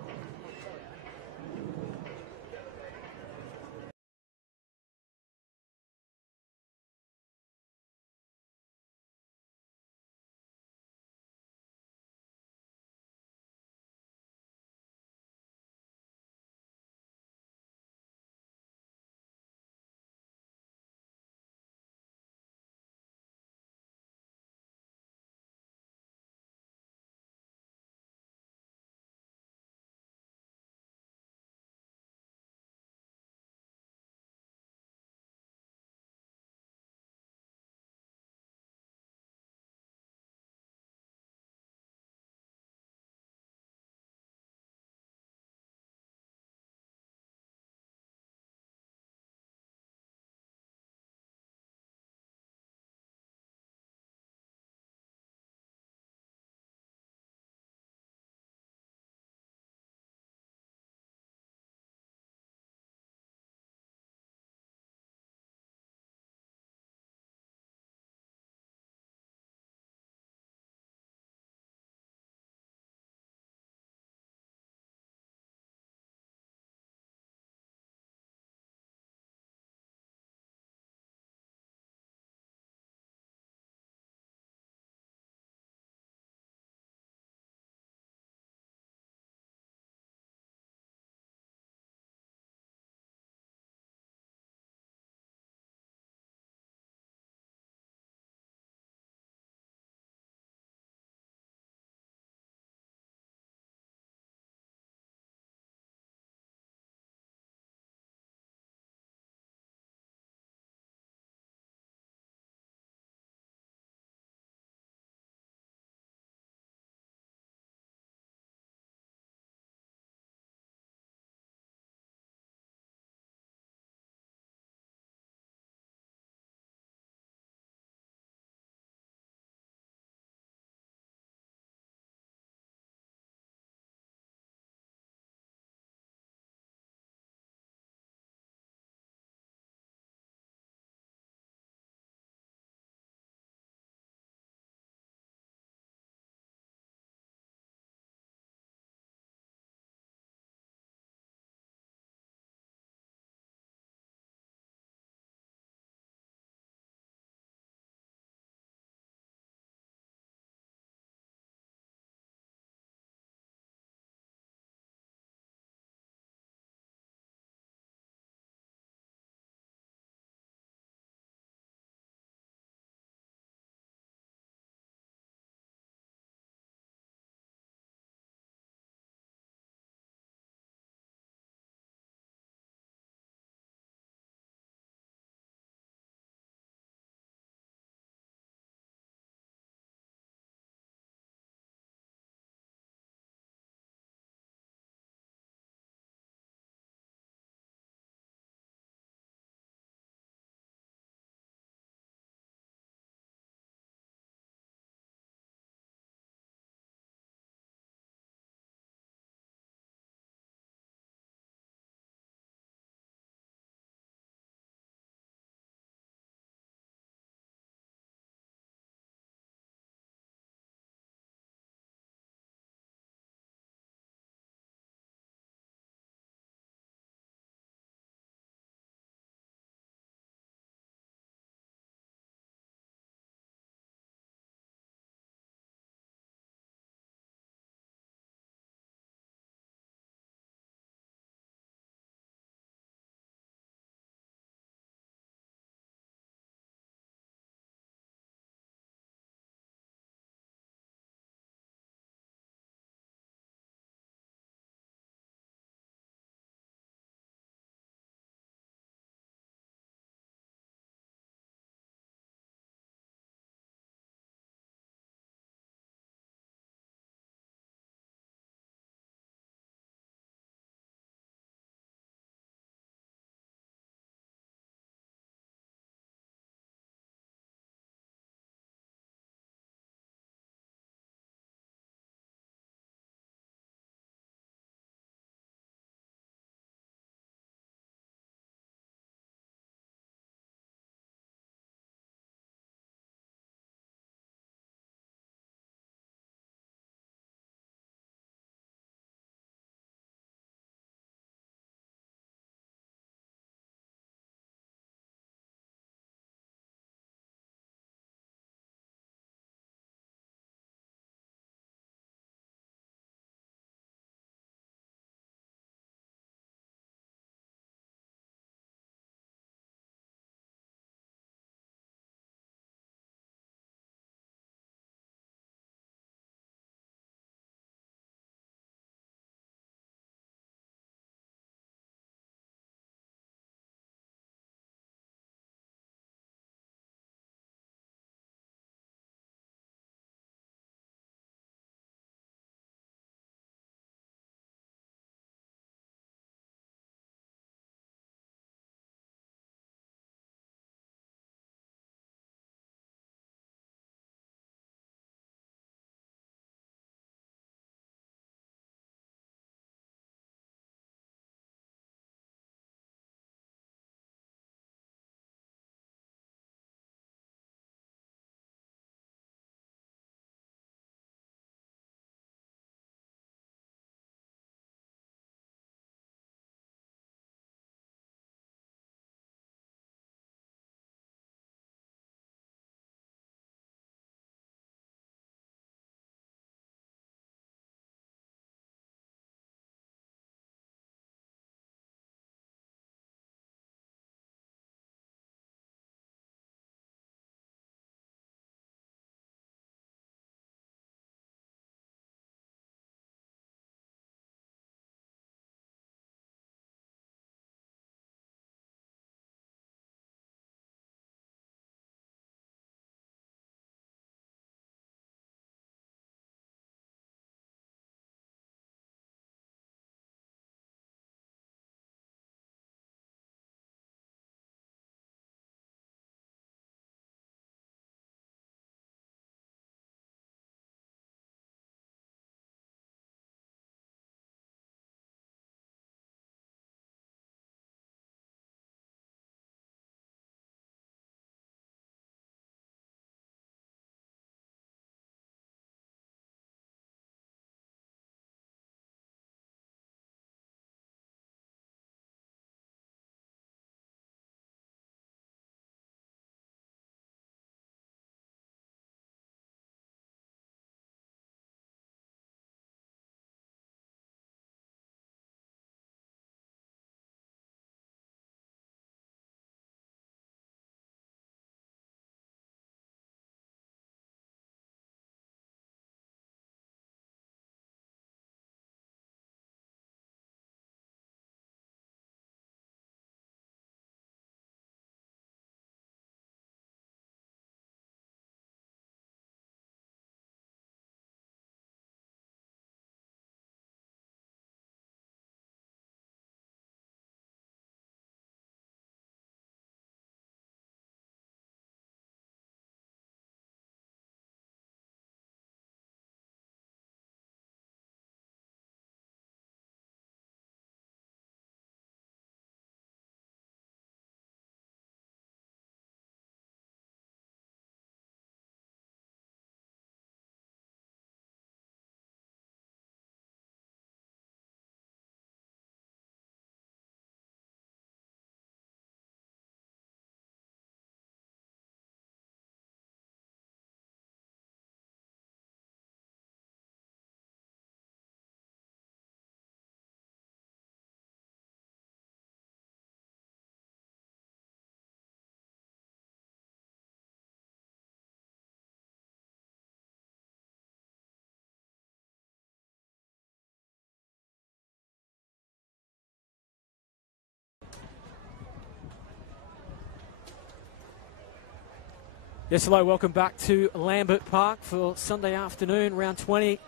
Yes, hello, welcome back to Lambert Park for Sunday afternoon, round 20.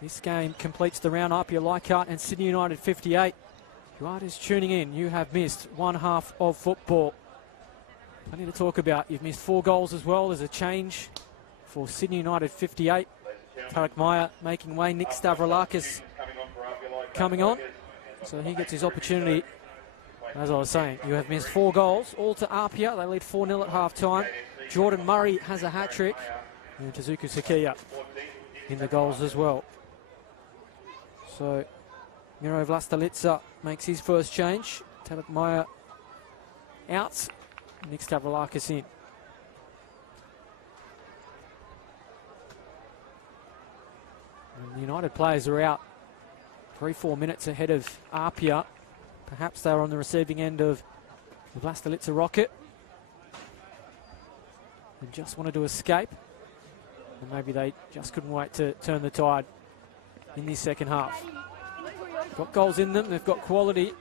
This game completes the round. APIA Leichhardt and Sydney United 58. If you are just tuning in, you have missed one half of football. Plenty to talk about. You've missed 4 goals as well. There's a change for Sydney United 58. Tarek Meyer making way. Nick Stavroulakis coming on. So he gets his opportunity. As I was saying, you have missed 4 goals, all to APIA. They lead 4-0 at half-time. Jordan Murray has a hat-trick. And Tezuku Sakia in the goals as well. So Miro Vlastalica makes his first change. Tarek Meyer out. Nick Stavroulakis in. And the United players are out 3-4 minutes ahead of APIA. Perhaps they were on the receiving end of the Vlastalica rocket and just wanted to escape. And maybe they just couldn't wait to turn the tide in this second half. Got goals in them, they've got quality.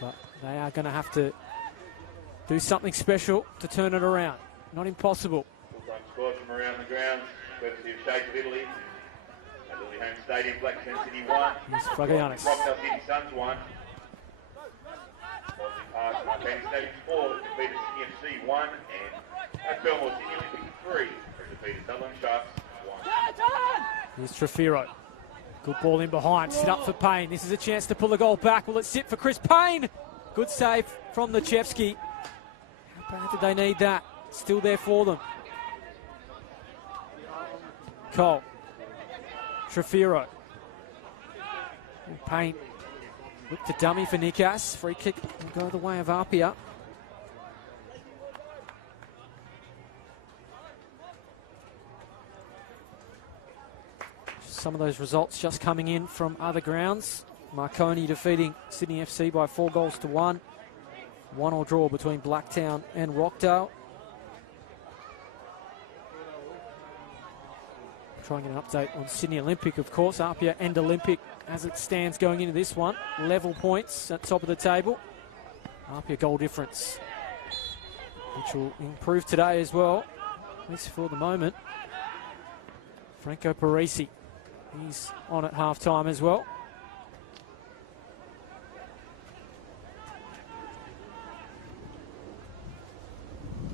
But they are going to have to do something special to turn it around. Not impossible. Full-time squad from around the grounds, courtesy of Shades of Italy. At Lily Home Stadium, Blackstone City 1. Here's Fragayanis. Rockdale City Suns 1. Aussie Park, Marconi Stadium 4, defeated Sydney FC 1. And at Belmore, Sydney Olympic 3, defeated Sutherland Sharks 1. Here's Trefiro. Good ball in behind, sit up for Payne. This is a chance to pull the goal back. Will it sit for Chris Payne? Good save from the Chevsky. How bad did they need that? Still there for them. Cole. Trefiro. Payne. Look to dummy for Nikas. Free kick will go the way of APIA. Some of those results just coming in from other grounds. Marconi defeating Sydney FC by 4-1. 1-1 draw between Blacktown and Rockdale. Trying an update on Sydney Olympic, of course. APIA and Olympic, as it stands going into this one. Level points at top of the table. APIA goal difference, which will improve today as well, at least for the moment. Franco Parisi, he's on at half-time as well.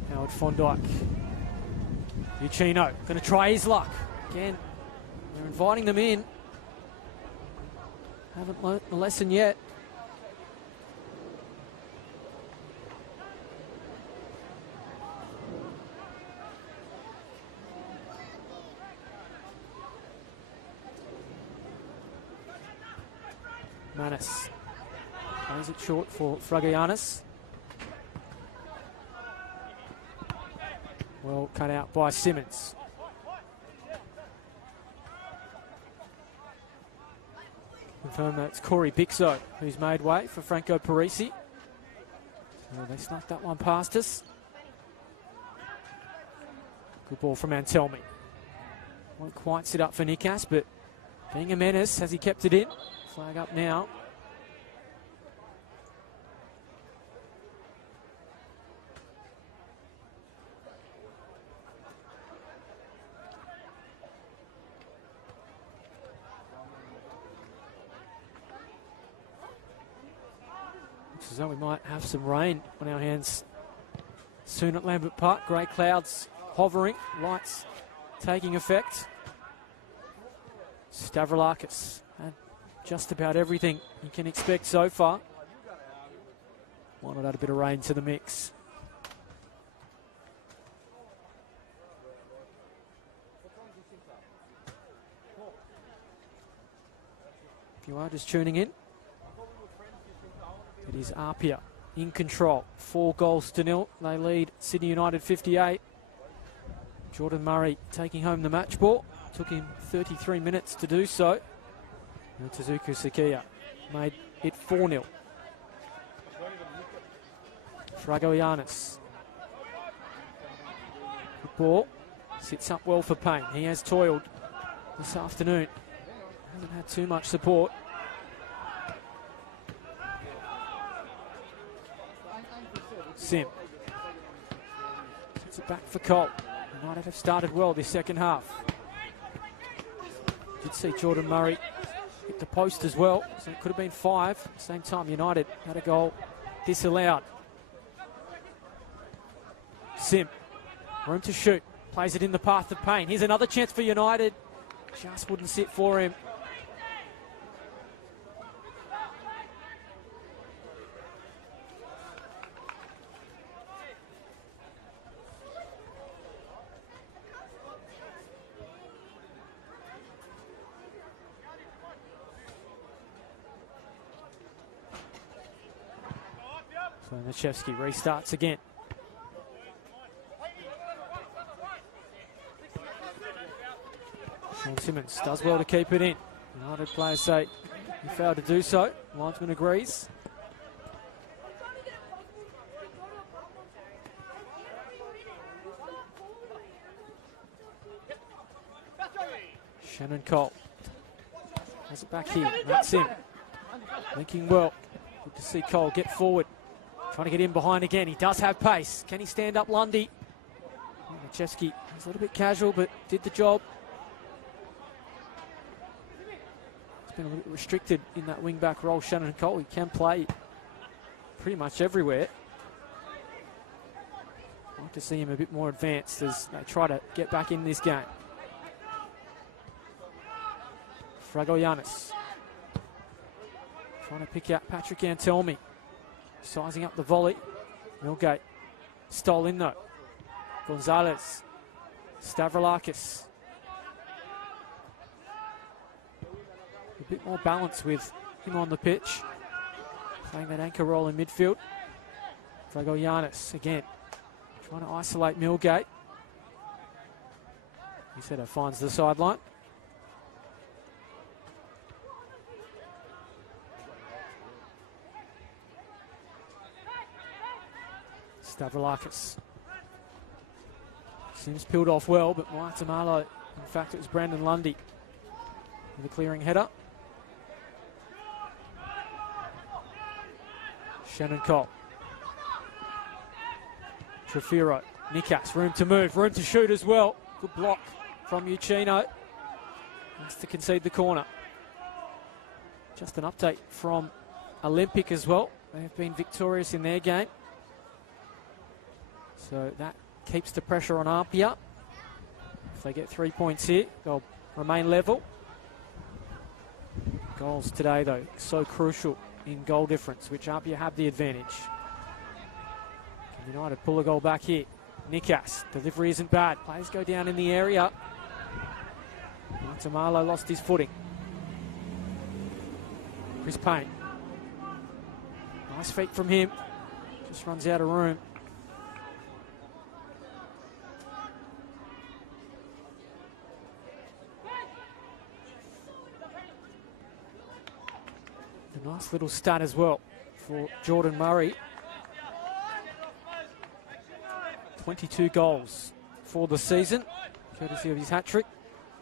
Howard Fondike. Uccino going to try his luck. Again, they're inviting them in. Haven't learnt the lesson yet. Manis plays it short for Fragayanis. Well cut out by Simmons. Confirm that it's Corey Bixo who's made way for Franco Parisi. So they snuck that one past us. Good ball from Antelmi. Won't quite sit up for Nikas, but being a menace, has he kept it in? Flag up now. Looks as though we might have some rain on our hands soon at Lambert Park. Grey clouds hovering, lights taking effect. Stavroulakis had just about everything you can expect so far. Why not add a bit of rain to the mix? If you are just tuning in, it is APIA in control. 4-0. They lead Sydney United 58. Jordan Murray taking home the match ball. Took him 33 minutes to do so. And Tezuku Sakia made it 4-0. Fragayanis. Good ball. Sits up well for Payne. He has toiled this afternoon. Hasn't had too much support. Sim. Puts it back for Cole. United have started well this second half. Did see Jordan Murray hit the post as well, so it could have been 5. At the same time, United had a goal disallowed. Sim, room to shoot. Plays it in the path of Payne. Here's another chance for United. Just wouldn't sit for him. So Machevsky restarts again. Sean Simmons does well to keep it in. United players say he failed to do so. Linesman agrees. Shannon Cole has it back here. That's him. Linking well. Good to see Cole get forward. Trying to get in behind again. He does have pace. Can he stand up Lundy? Machevsky was a little bit casual, but did the job. He's been a little bit restricted in that wing-back role, Shannon Cole. He can play pretty much everywhere. I'd like to see him a bit more advanced as they try to get back in this game. Fragoyanis trying to pick out Patrick Antelmi. Sizing up the volley. Millgate stole in though. Gonzalez. Stavroulakis. A bit more balance with him on the pitch. Playing that anchor role in midfield. Fragoyanis again. Trying to isolate Millgate. He finds the sideline. Stavroulakis. Sims peeled off well, but Waitamalo, in fact, it was Brandon Lundy with a clearing header. Shannon Cole. Trefiro. Nikas, room to move, room to shoot as well. Good block from Uchino. Has to concede the corner. Just an update from Olympic as well. They have been victorious in their game. So that keeps the pressure on APIA. If they get 3 points here, they'll remain level. Goals today, though, so crucial in goal difference, which APIA have the advantage. Can United pull a goal back here? Nikas, delivery isn't bad. Players go down in the area. Tamalo lost his footing. Chris Payne. Nice feet from him. Just runs out of room. A nice little stat as well for Jordan Murray. 22 goals for the season, courtesy of his hat-trick.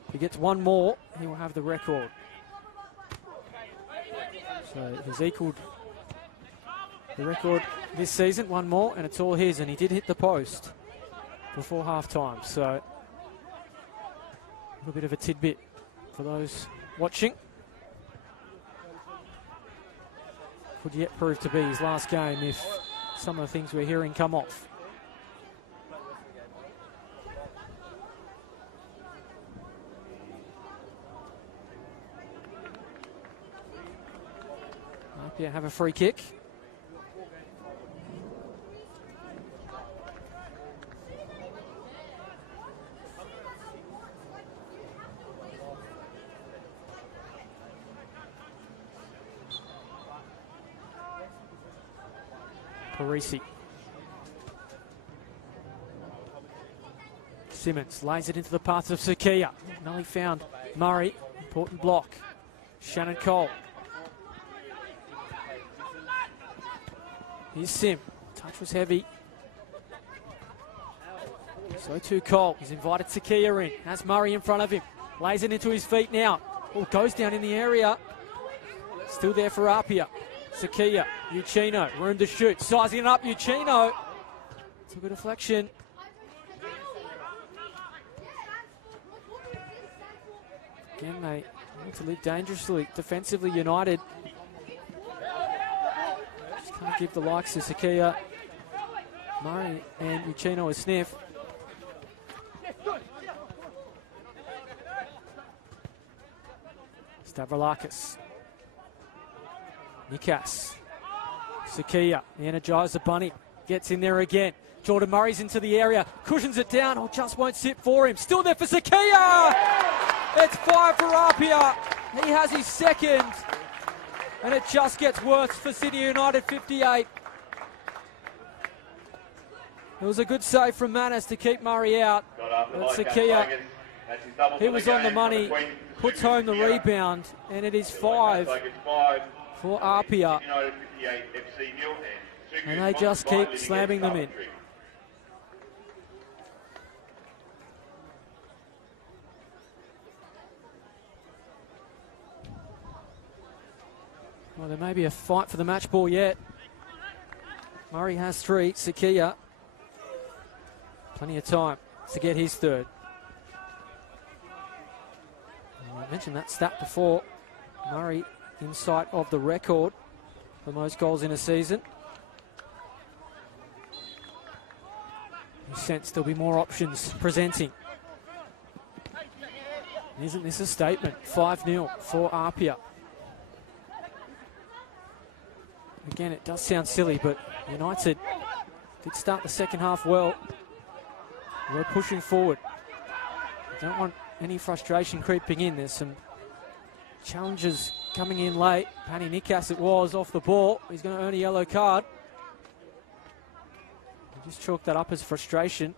If he gets one more, he will have the record. So he's equalled the record this season, one more, and it's all his, and he did hit the post before half-time. So a little bit of a tidbit for those watching. Could yet prove to be his last game if some of the things we're hearing come off. APIA have a free kick. Parisi. Simmons lays it into the path of Sakia. Nelly found Murray. Important block. Shannon Cole. Here's Sim. Touch was heavy. So too Cole. He's invited Sakia in. Has Murray in front of him. Lays it into his feet now. Oh, goes down in the area. Still there for APIA. Sakia, Uchino, room to shoot, sizing it up, Uchino. Took a deflection. Again, they need to live dangerously. Defensively, United just can't give the likes of Sakia, Murray and Uchino a sniff. Stavroulakis. Nikas. Sakia, the Energizer Bunny, gets in there again. Jordan Murray's into the area, cushions it down, or just won't sit for him. Still there for Sakia! It's 5 for APIA. He has his second, and it just gets worse for Sydney United 58. It was a good save from Manas to keep Murray out, but Sakia, he was on the money, puts home the rebound, and it is 5 for APIA. And they just keep slamming them in. Well, there may be a fight for the match ball yet. Murray has 3, Sakia. Plenty of time to get his third. I mentioned that stat before. Murray in sight of the record for most goals in a season. You sense there'll be more options presenting. Isn't this a statement? 5-0 for APIA. Again, it does sound silly, but United did start the second half well. We're pushing forward. Don't want any frustration creeping in. There's some challenges coming in late. Pani Nikas it was off the ball. He's going to earn a yellow card. He just chalked that up as frustration.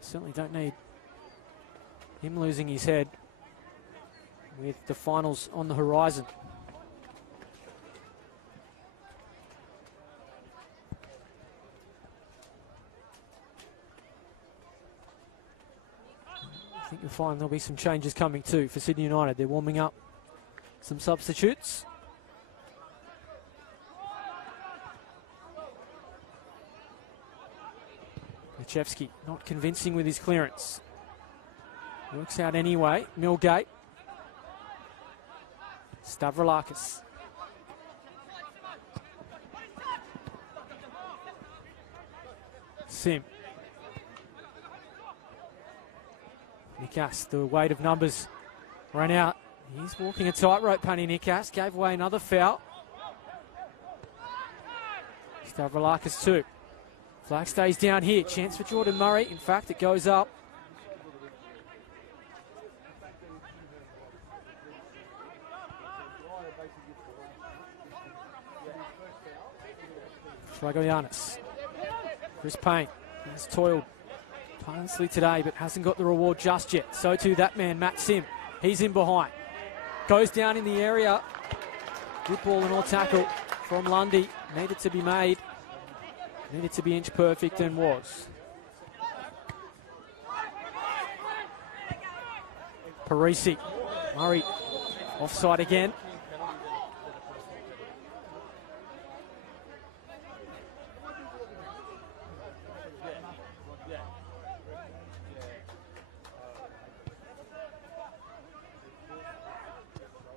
Certainly don't need him losing his head with the finals on the horizon. I think you'll find there'll be some changes coming too for Sydney United. They're warming up some substitutes. Lechevsky not convincing with his clearance. Works out anyway. Milgate. Stavroulakis. Sim. Nikas, the weight of numbers ran out. He's walking a tightrope, Pani Nikas. Gave away another foul. Stavroulakis too. Flag stays down here. Chance for Jordan Murray. In fact, it goes up. Dragoyanis. Chris Payne has toiled tirelessly today, but hasn't got the reward just yet. So too that man, Matt Sim. He's in behind. Goes down in the area. Good ball and all tackle from Lundy. Needed to be made. Needed to be inch perfect and was. Parisi. Murray offside again.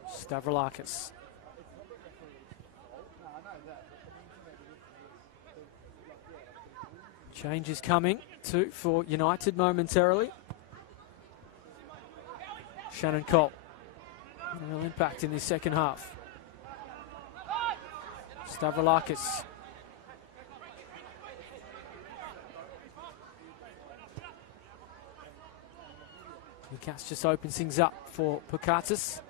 Stavroulakis. Change is coming too for United momentarily. Shannon Cole. A real impact in this second half. Stavroulakis. Nikas just opens things up for Pukatis.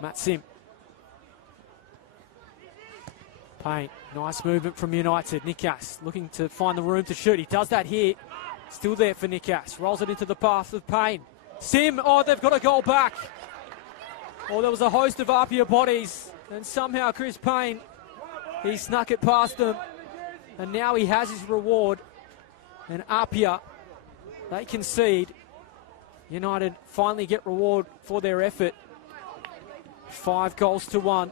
Matt Sim. Payne, nice movement from United. Nikas looking to find the room to shoot. He does that here. Still there for Nikas. Rolls it into the path of Payne. Sim, oh, they've got a goal back. Oh, there was a host of APIA bodies. And somehow Chris Payne, he snuck it past them. And now he has his reward. And APIA, they concede. United finally get reward for their effort. 5-1.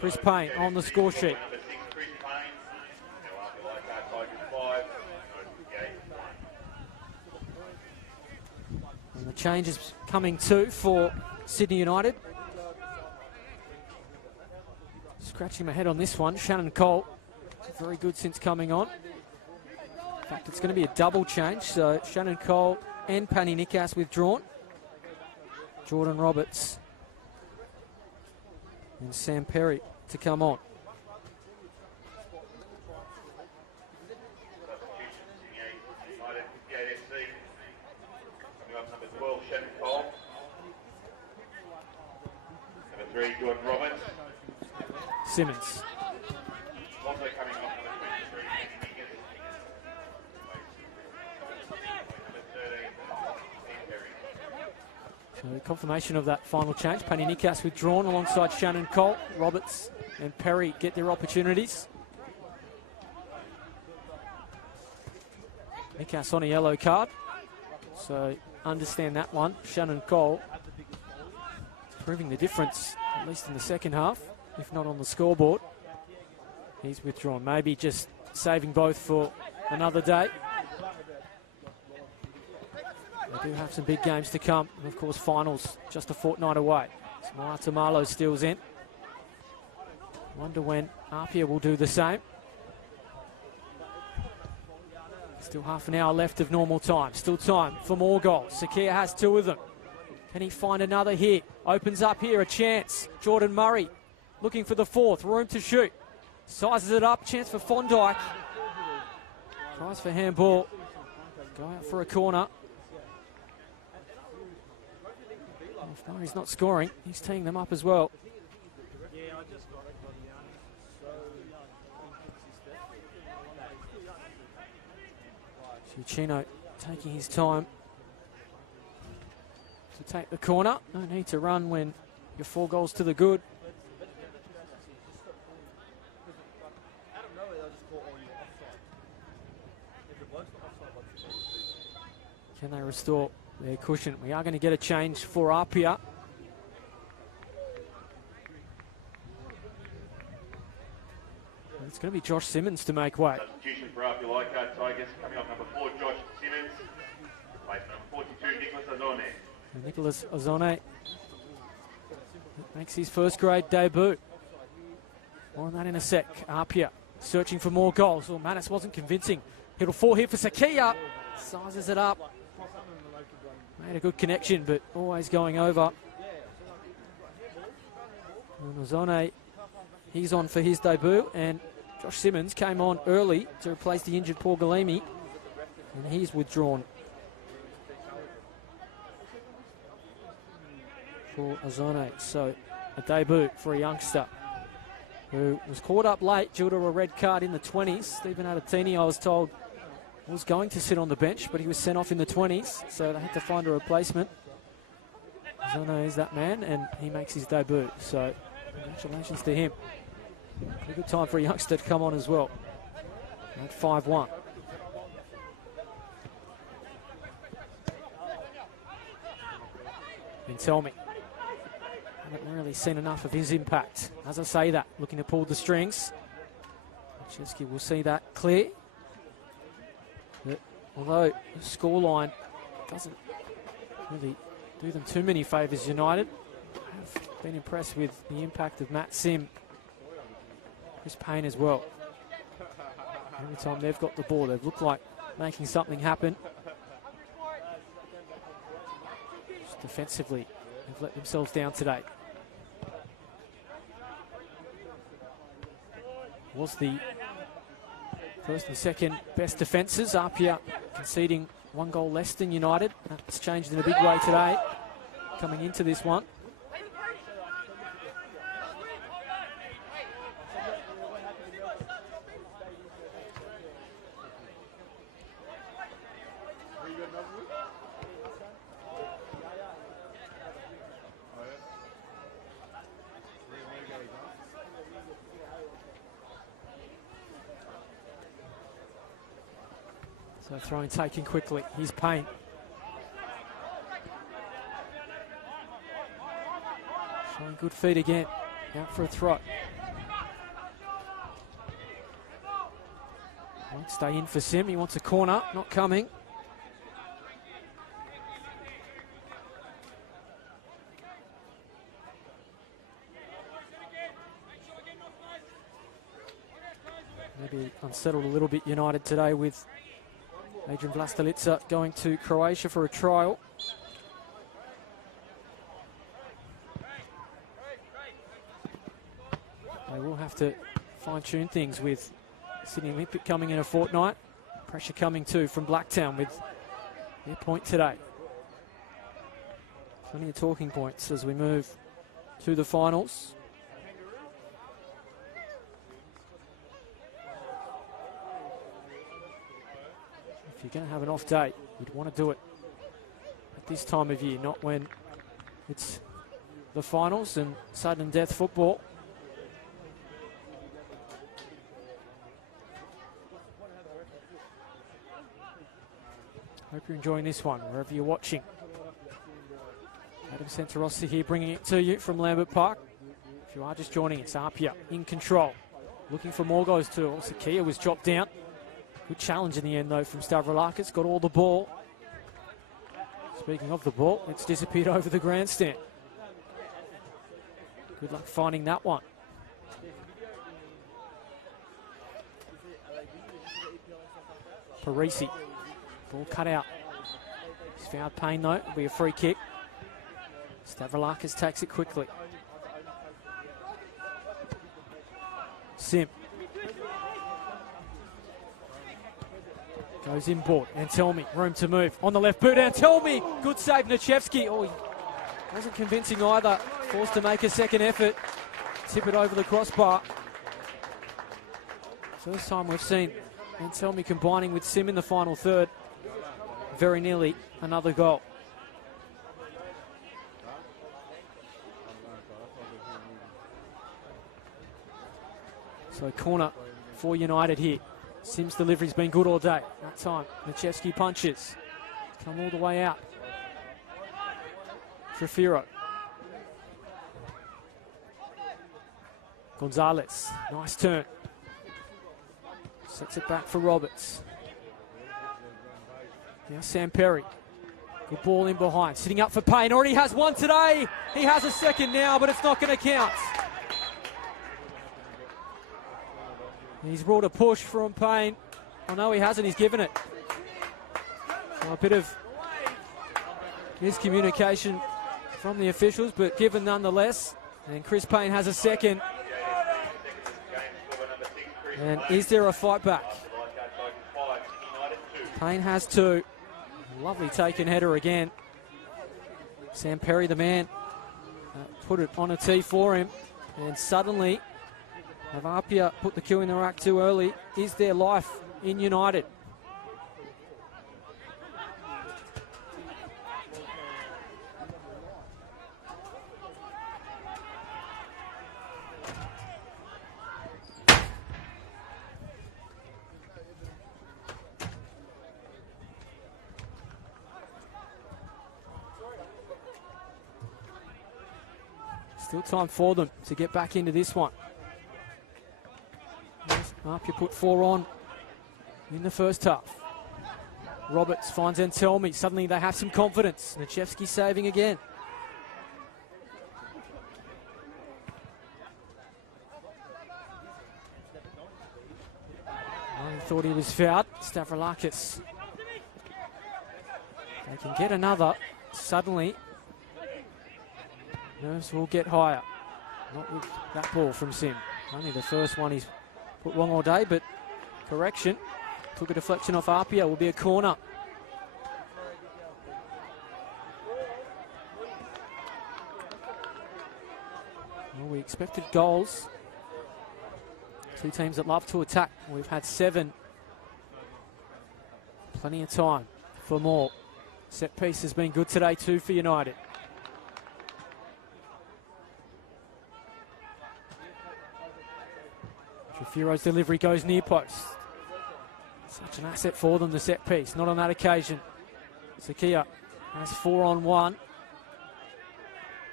Chris Payne on the score sheet. changes coming too for Sydney United. Scratching my head on this one, Shannon Cole. Very good since coming on. In fact, it's going to be a double change, so Shannon Cole and Panny Nikas withdrawn. Jordan Roberts and Sam Perry to come on. Number 12, Shannon Cole. Number 3, Jordan Roberts. Simmons. Also coming off number 23, Penny Nikas. Number 13, Sam Perry. So confirmation of that final change. Panny Nikas withdrawn alongside Shannon Cole. Roberts and Perry get their opportunities. Nikas on a yellow card. So understand that one. Shannon Cole proving the difference, at least in the second half, if not on the scoreboard. He's withdrawn. Maybe just saving both for another day. They do have some big games to come. And of course, finals just a fortnight away. Samara Tamalo steals in. Wonder when APIA will do the same. Still half an hour left of normal time. Still time for more goals. Sakia has 2 of them. Can he find another here? Opens up here, a chance. Jordan Murray looking for the 4th. Room to shoot. Sizes it up. Chance for Fondike. Tries for handball. Go out for a corner. If Murray's not scoring, he's teeing them up as well. Chino taking his time to take the corner. No need to run when you're 4 goals to the good. Can they restore their cushion? We are going to get a change for APIA. It's going to be Josh Simmons to make way. Substitution for APIA Leichhardt Tigers. Coming off number 4, Josh Simmons. Replacement number 42, Nicholas Ozone. Nicholas Ozone makes his first grade debut. More on that in a sec. APIA searching for more goals. Oh, Manis wasn't convincing. It'll fall here for Sakia. Sizes it up. Made a good connection, but always going over. And Ozone, he's on for his debut, and Josh Simmons came on early to replace the injured Paul Galimi, and he's withdrawn for Ozone. So a debut for a youngster who was caught up late due to a red card in the 20s. Stephen Adatini, I was told, was going to sit on the bench, but he was sent off in the 20s, so they had to find a replacement. Ozone is that man, and he makes his debut. So congratulations to him. A good time for a youngster to come on as well. At 5-1. And tell me, haven't really seen enough of his impact. As I say that, looking to pull the strings. Chesky will see that clear. But although the scoreline doesn't really do them too many favours, United, I've been impressed with the impact of Matt Sim. Chris Payne as well. Every time they've got the ball, they've looked like making something happen. Just defensively, they've let themselves down today. Was the first and second best defences. APIA conceding 1 goal less than United. That's changed in a big way today, coming into this one. So throwing taken quickly. Here's Payne. Showing good feet again. Out for a throw. Won't stay in for Sim. He wants a corner. Not coming. unsettled a little bit, United, today, with Adrian Vlastelica going to Croatia for a trial. They will have to fine-tune things with Sydney Olympic coming in a fortnight. Pressure coming too from Blacktown with their point today. Plenty of talking points as we move to the finals. If you're going to have an off day, you'd want to do it at this time of year, not when it's the finals and sudden death football. Hope you're enjoying this one, wherever you're watching. Adam Santarossi here, bringing it to you from Lambert Park. If you are just joining us, APIA in control. Looking for more goals too. Also, Kia was chopped down. Good challenge in the end, though, from Stavroulakis. Got all the ball. Speaking of the ball, it's disappeared over the grandstand. Good luck finding that one. Parisi. Ball cut out. He's found Payne, though. It'll be a free kick. Stavroulakis takes it quickly. Sim. Goes inboard. Antelmi, room to move. On the left boot, Antelmi. Good save, Nachevsky. Oh, he wasn't convincing either. Forced to make a second effort. Tip it over the crossbar. First time we've seen Antelmi combining with Sim in the final third. Very nearly another goal. So corner for United here. Sim's delivery's been good all day. That time, Nachevsky punches. Come all the way out. Trefiro. Gonzalez, nice turn. Sets it back for Roberts. Now Sam Perry. Good ball in behind. Sitting up for Payne. Already has one today. He has a second now, but it's not going to count. He's brought a push from Payne. Oh no, he hasn't. He's given it. So a bit of miscommunication from the officials, but given nonetheless. And Chris Payne has a second. And is there a fight back? Payne has two. Lovely taken header again. Sam Perry, the man, put it on a tee for him. And suddenly, have APIA put the cue in the rack too early? Is there life in United? Still time for them to get back into this one. APIA put 4 on in the first half. Roberts finds Antelmi. Suddenly they have some confidence. Nachevsky saving again. Oh, he thought he was fouled. Stavroulakis. They can get another. Suddenly, nerves will get higher. Not with that ball from Sim. Only the first one he's put wrong all day, but correction. Took a deflection off APIA. Will be a corner. Well, we expected goals. Two teams that love to attack. We've had 7. Plenty of time for more. Set piece has been good today too for United. Trefiro's delivery goes near post. Such an asset for them, the set piece. Not on that occasion. Sakia has 4 on 1.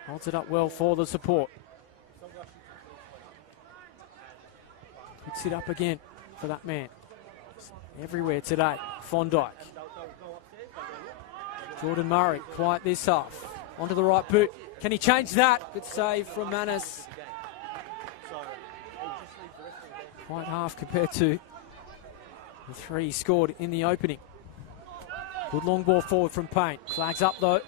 Holds it up well for the support. Puts it up again for that man. Everywhere today. Fondike. Jordan Murray, quiet this half. Onto the right boot. Can he change that? Good save from Manis. Quiet half compared to The 3 scored in the opening. Good long ball forward from Payne. Flags up though.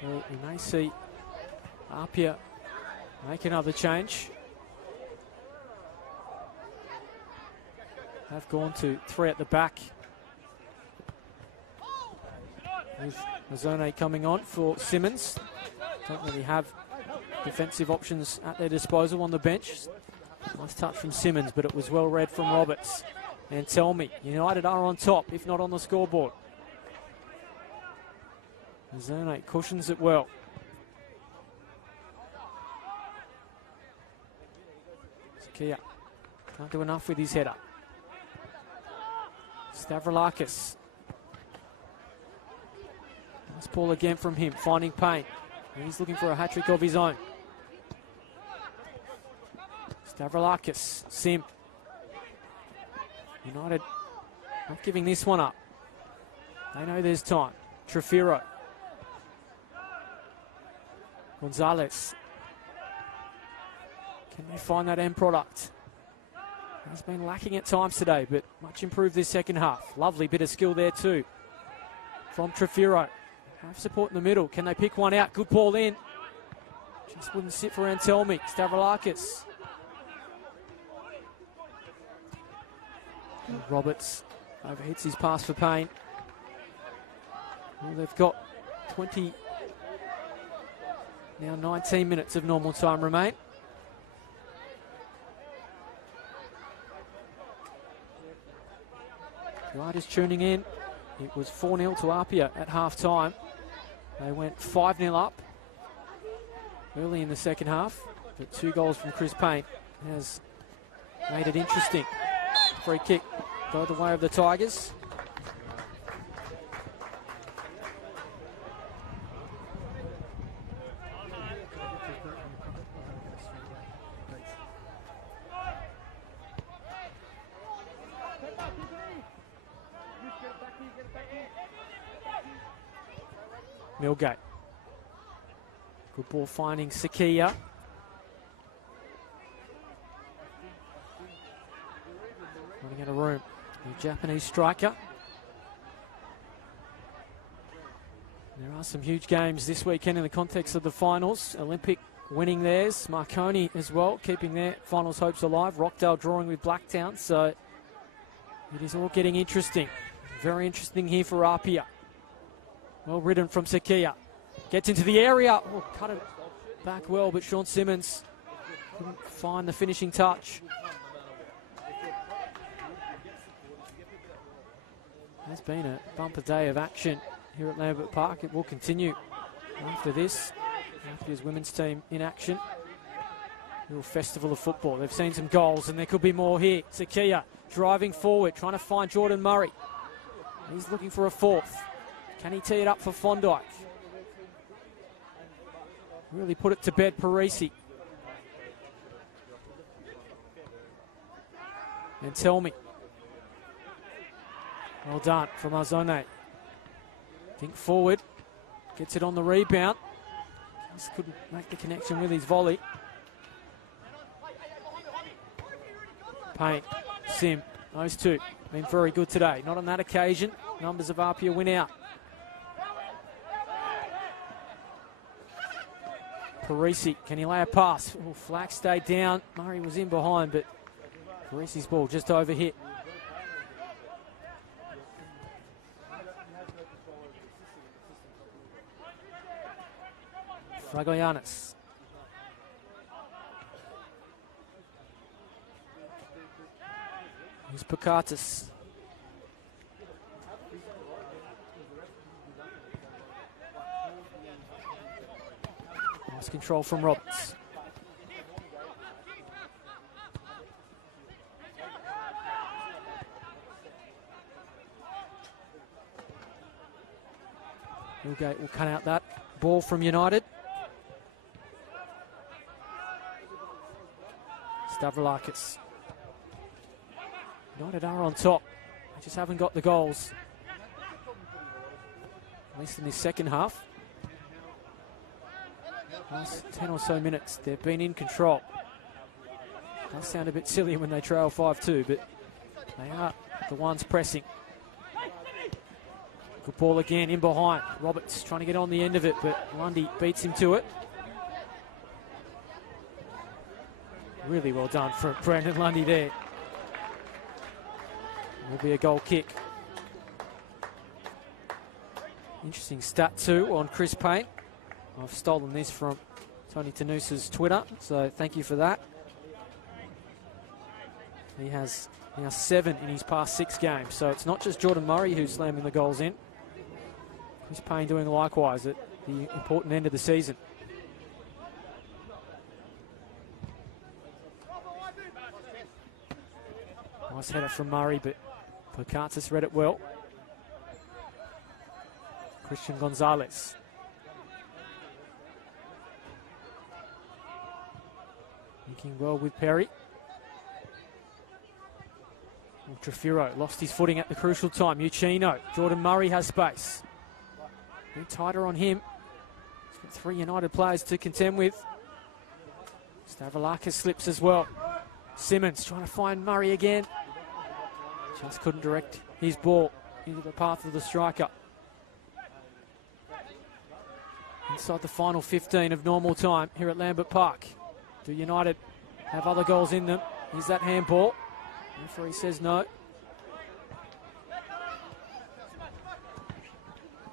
So we may see APIA make another change. Have gone to 3 at the back. With Mazzone coming on for Simmons. Don't really have defensive options at their disposal on the bench. Nice touch from Simmons, but it was well read from Roberts. And tell me, United are on top, if not on the scoreboard. Mazzone cushions it well. Sakia can't do enough with his header. Stavroulakis. Nice ball again from him, finding Payne. He's looking for a hat-trick of his own. Stavroulakis, Sim. United not giving this one up. They know there's time. Trefiro. Gonzalez. Can they find that end product? Has been lacking at times today, but much improved this second half. Lovely bit of skill there too from Trefiro. Have support in the middle. Can they pick one out? Good ball in. Just wouldn't sit for Antelmi. Stavroulakis. Roberts overhits his pass for Payne. Well, they've got 19 minutes of normal time remain. Riders tuning in. It was 4-0 to APIA at half-time. They went 5-0 up early in the second half, but 2 goals from Chris Payne has made it interesting. Free kick go the way of the Tigers. Milgate. Good ball finding Sakia. Running out of room. The Japanese striker. There are some huge games this weekend in the context of the finals. Olympic winning theirs. Marconi as well, keeping their finals hopes alive. Rockdale drawing with Blacktown. So it is all getting interesting. Very interesting here for APIA. Well ridden from Sakia. Gets into the area. Oh, cut it back well, but Sean Simmons couldn't find the finishing touch. Has been a bumper day of action here at Lambert Park. It will continue after this. APIA's women's team in action. Little festival of football. They've seen some goals and there could be more here. Sakia driving forward, trying to find Jordan Murray. He's looking for a 4th. Can he tee it up for Fondike? Really put it to bed, Parisi. And tell me. Well done from Arzone. Think forward. Gets it on the rebound. Just couldn't make the connection with his volley. Payne, Sim, those two been very good today. Not on that occasion. Numbers of APIA win out. Parisi, can he lay a pass? Oh, Flack stayed down. Murray was in behind, but Parisi's ball just overhit. Fragoyanis. Here's Pakatis. Nice control from Roberts. Milgate will cut out that ball from United. Stavroulakis. United are on top. They just haven't got the goals. At least in this second half. Last 10 or so minutes, they've been in control. Does sound a bit silly when they trail 5-2, but they are the ones pressing. Good ball again, in behind. Roberts trying to get on the end of it, but Lundy beats him to it. Really well done from Brandon Lundy there. Will be a goal kick. Interesting stat too on Chris Payne. I've stolen this from Tony Tenusa's Twitter, so thank you for that. He has now 7 in his past 6 games, so it's not just Jordan Murray who's slamming the goals in. Chris Payne doing likewise at the important end of the season. Nice header from Murray, but Pocahontas read it well. Christian Gonzalez. Linking well with Perry. Trafiro lost his footing at the crucial time. Uchino. Jordan Murray has space. A bit tighter on him. He's got 3 United players to contend with. Stavroulakis slips as well. Simmons trying to find Murray again. Just couldn't direct his ball into the path of the striker. Inside the final 15 of normal time here at Lambert Park. Do United have other goals in them? Here's that handball. Referee says no.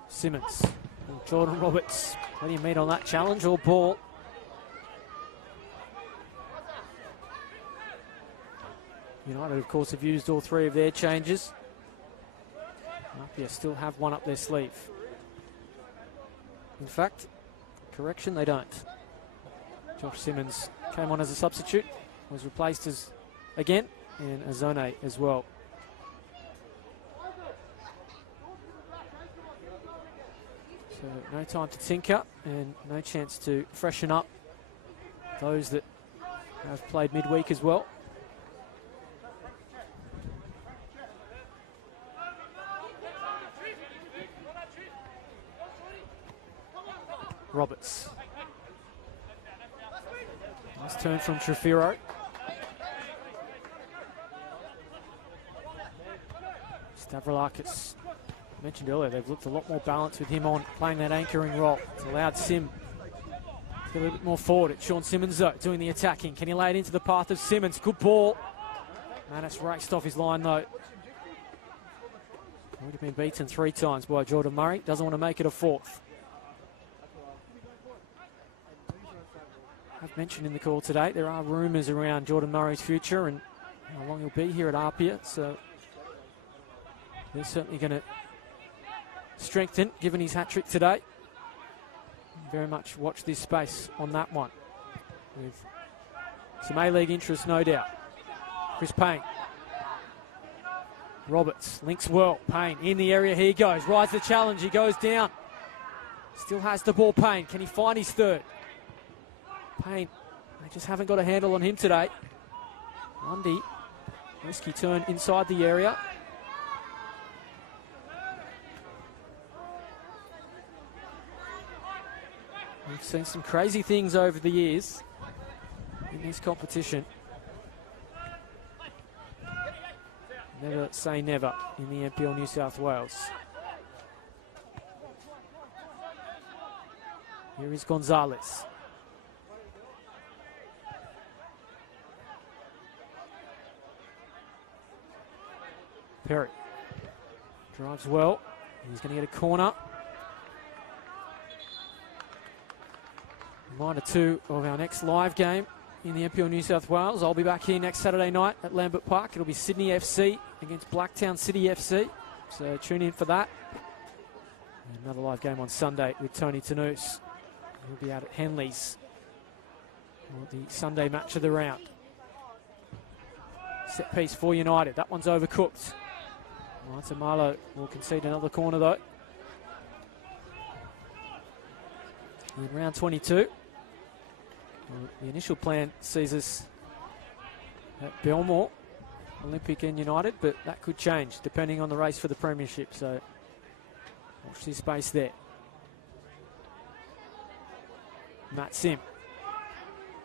Simmons. Jordan Roberts. Plenty of meat on that challenge or ball. United, of course, have used all 3 of their changes. APIA still have one up their sleeve. In fact, correction, they don't. Josh Simmons came on as a substitute, was replaced as again, and Azone as well. So no time to tinker and no chance to freshen up those that have played midweek as well. Roberts. Nice turn from Trafiro. Stavroulakis. Mentioned earlier, they've looked a lot more balanced with him on playing that anchoring role. It's allowed Sim to get a little bit more forward. It's Sean Simmons though, doing the attacking. Can he lay it into the path of Simmons? Good ball. Manus raced off his line though. Would have been beaten 3 times by Jordan Murray. Doesn't want to make it a 4th. I've mentioned in the call today, there are rumours around Jordan Murray's future and how long he'll be here at APIA, so they're certainly going to strengthen, given his hat-trick today. Very much watch this space on that one, with some A-League interest, no doubt. Chris Payne. Roberts links well. Payne in the area, he goes. Rides the challenge, he goes down. Still has the ball, Payne. Can he find his 3rd? Payne, they just haven't got a handle on him today. Lundy, risky turn inside the area. We've seen some crazy things over the years in this competition. Never say never in the NPL New South Wales. Here is Gonzalez. Perry drives well. He's going to get a corner. Reminder too of our next live game in the NPL New South Wales. I'll be back here next Saturday night at Lambert Park. It'll be Sydney FC against Blacktown City FC. So tune in for that. And another live game on Sunday with Tony Tenus. He'll be out at Henley's for the Sunday match of the round. Set piece for United. That one's overcooked. Marta Marlowe will concede another corner though. In round 22. The initial plan sees us at Belmore, Olympic and United, but that could change depending on the race for the premiership. So watch this space there. Matt Sim.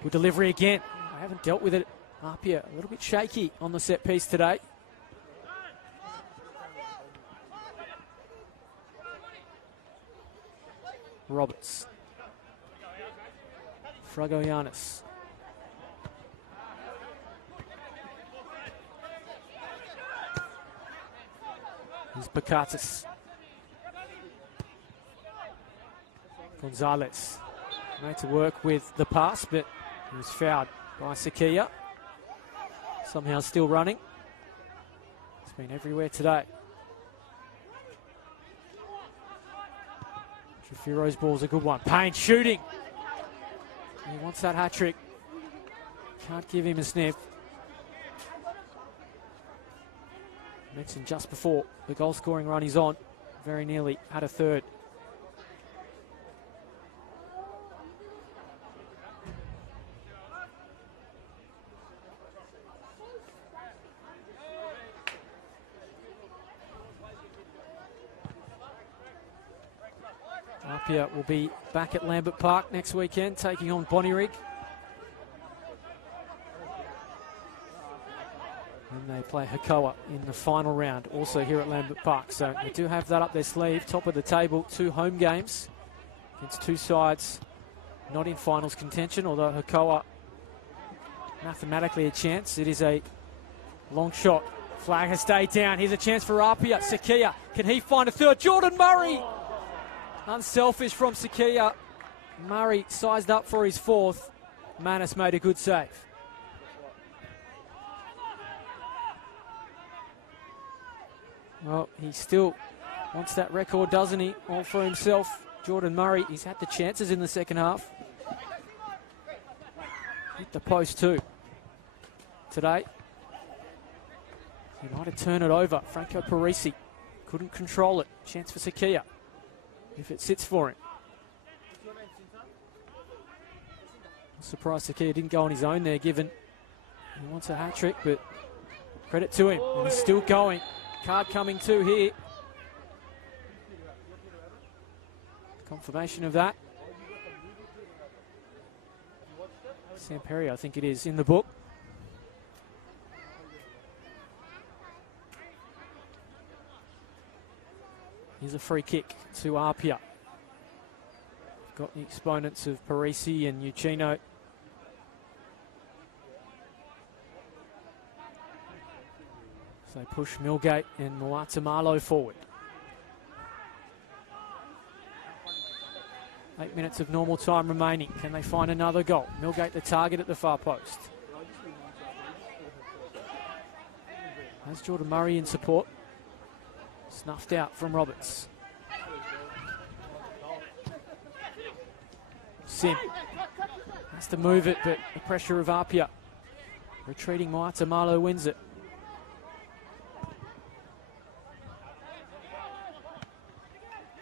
Good delivery again. I haven't dealt with it. APIA a little bit shaky on the set piece today. Roberts. Fragoyanis. Here's Bakatis. Gonzalez. Made to work with the pass, but he was fouled by Sakia. Somehow still running. It's been everywhere today. Trefiro's ball's a good one. Payne shooting. He wants that hat-trick. Can't give him a sniff. Mentioned just before, the goal-scoring run he's on. Very nearly had a third. APIA will be back at Lambert Park next weekend, taking on Bonnyrigg. And they play Hakoah in the final round, also here at Lambert Park. So they do have that up their sleeve, top of the table, 2 home games against 2 sides not in finals contention, although Hakoah mathematically a chance. It is a long shot. Flag has stayed down. Here's a chance for APIA. Sakia, can he find a third? Jordan Murray! Unselfish from Sakia. Murray sized up for his 4th. Manus made a good save. Well, he still wants that record, doesn't he? All for himself. Jordan Murray, he's had the chances in the second half. Hit the post too today. United turn it over. Franco Parisi couldn't control it. Chance for Sakia if it sits for him. I'm surprised Sakia didn't go on his own there, given he wants a hat-trick, but credit to him. And he's still going. Card coming too here. Confirmation of that. Samperio, I think it is, in the book. Here's a free kick to APIA. Got the exponents of Parisi and Uchino. So they push Milgate and Moatamalo forward. 8 minutes of normal time remaining. Can they find another goal? Milgate the target at the far post. Has Jordan Murray in support. Snuffed out from Roberts. Sim has to move it, but the pressure of APIA. Retreating Moatamalo wins it.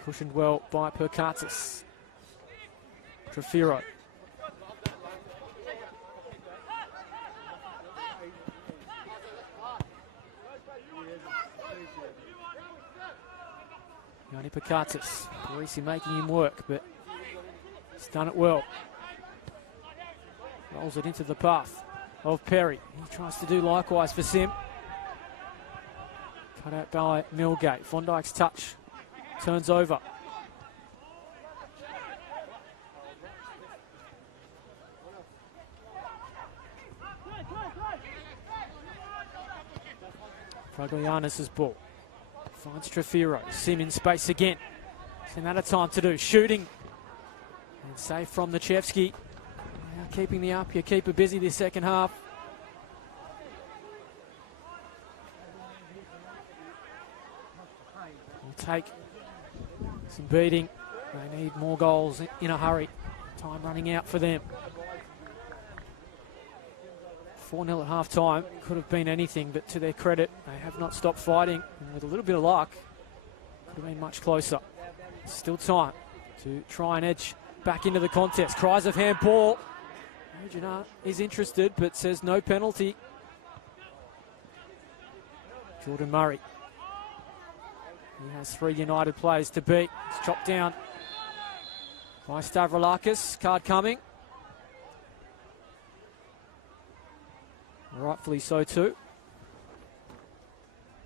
Cushioned well by Perkatis. Trefiro. Yanni Perkatis. Parisi making him work, but he's done it well. Rolls it into the path of Perry. He tries to do likewise for Sim. Cut out by Milgate. Von Dijk's touch. Turns over. Fragoyanis' ball. Finds Trefiro. Sim in space again. It's another time to do. Shooting. And save from Nichevsky. Now keeping the APIA keeper busy this second half. Will take some beating. They need more goals in a hurry. Time running out for them. 4-0 at half-time. Could have been anything, but to their credit, they have not stopped fighting. And with a little bit of luck, could have been much closer. Still time to try and edge back into the contest. Cries of handball. Regina is interested, but says no penalty. Jordan Murray. He has 3 United players to beat. It's chopped down by Stavroulakis. Card coming. Rightfully so too.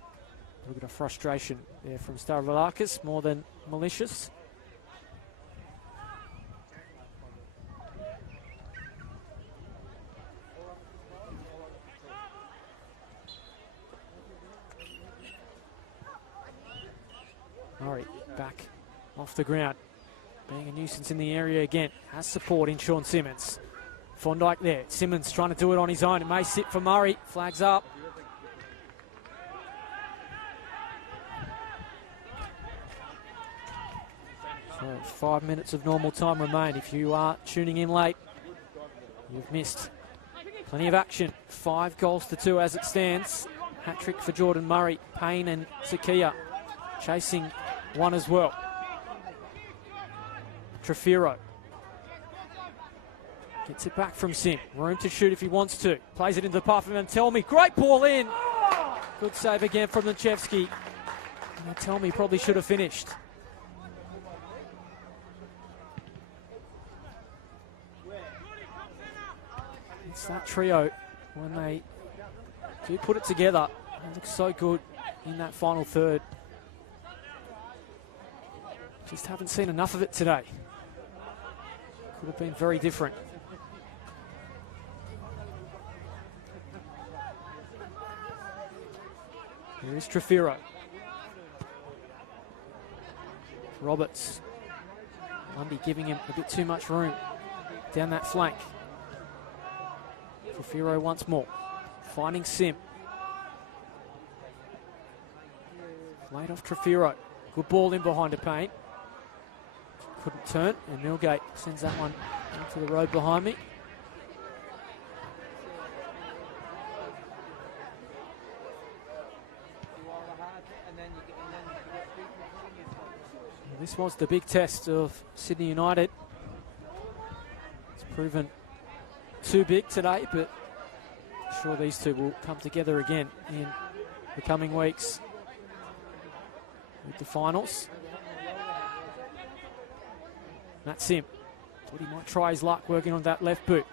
A little bit of frustration there from Stavroulakis, more than malicious. Murray back off the ground, being a nuisance in the area again. Has support in Sean Simmons. Fondike there. Simmons trying to do it on his own. It may sit for Murray. Flags up. So 5 minutes of normal time remain. If you are tuning in late, you've missed plenty of action. 5 goals to 2 as it stands. Hat-trick for Jordan Murray. Payne and Sakia chasing one as well. Trefiro gets it back from Sim. Room to shoot if he wants to. Plays it into the path of Antelmi. Great ball in. Good save again from Lechevsky. Antelmi probably should have finished. It's that trio when they do put it together. It looks so good in that final third. Just haven't seen enough of it today. Could have been very different. Here is Trefiro. Roberts. Lundy giving him a bit too much room down that flank. Trefiro once more. Finding Sim. Laid off Trefiro. Good ball in behind a Payne. Couldn't turn, and Milgate sends that one onto the road behind me. This was the big test of Sydney United. It's proven too big today, but I'm sure these two will come together again in the coming weeks with the finals. That's him. Thought he might try his luck working on that left boot.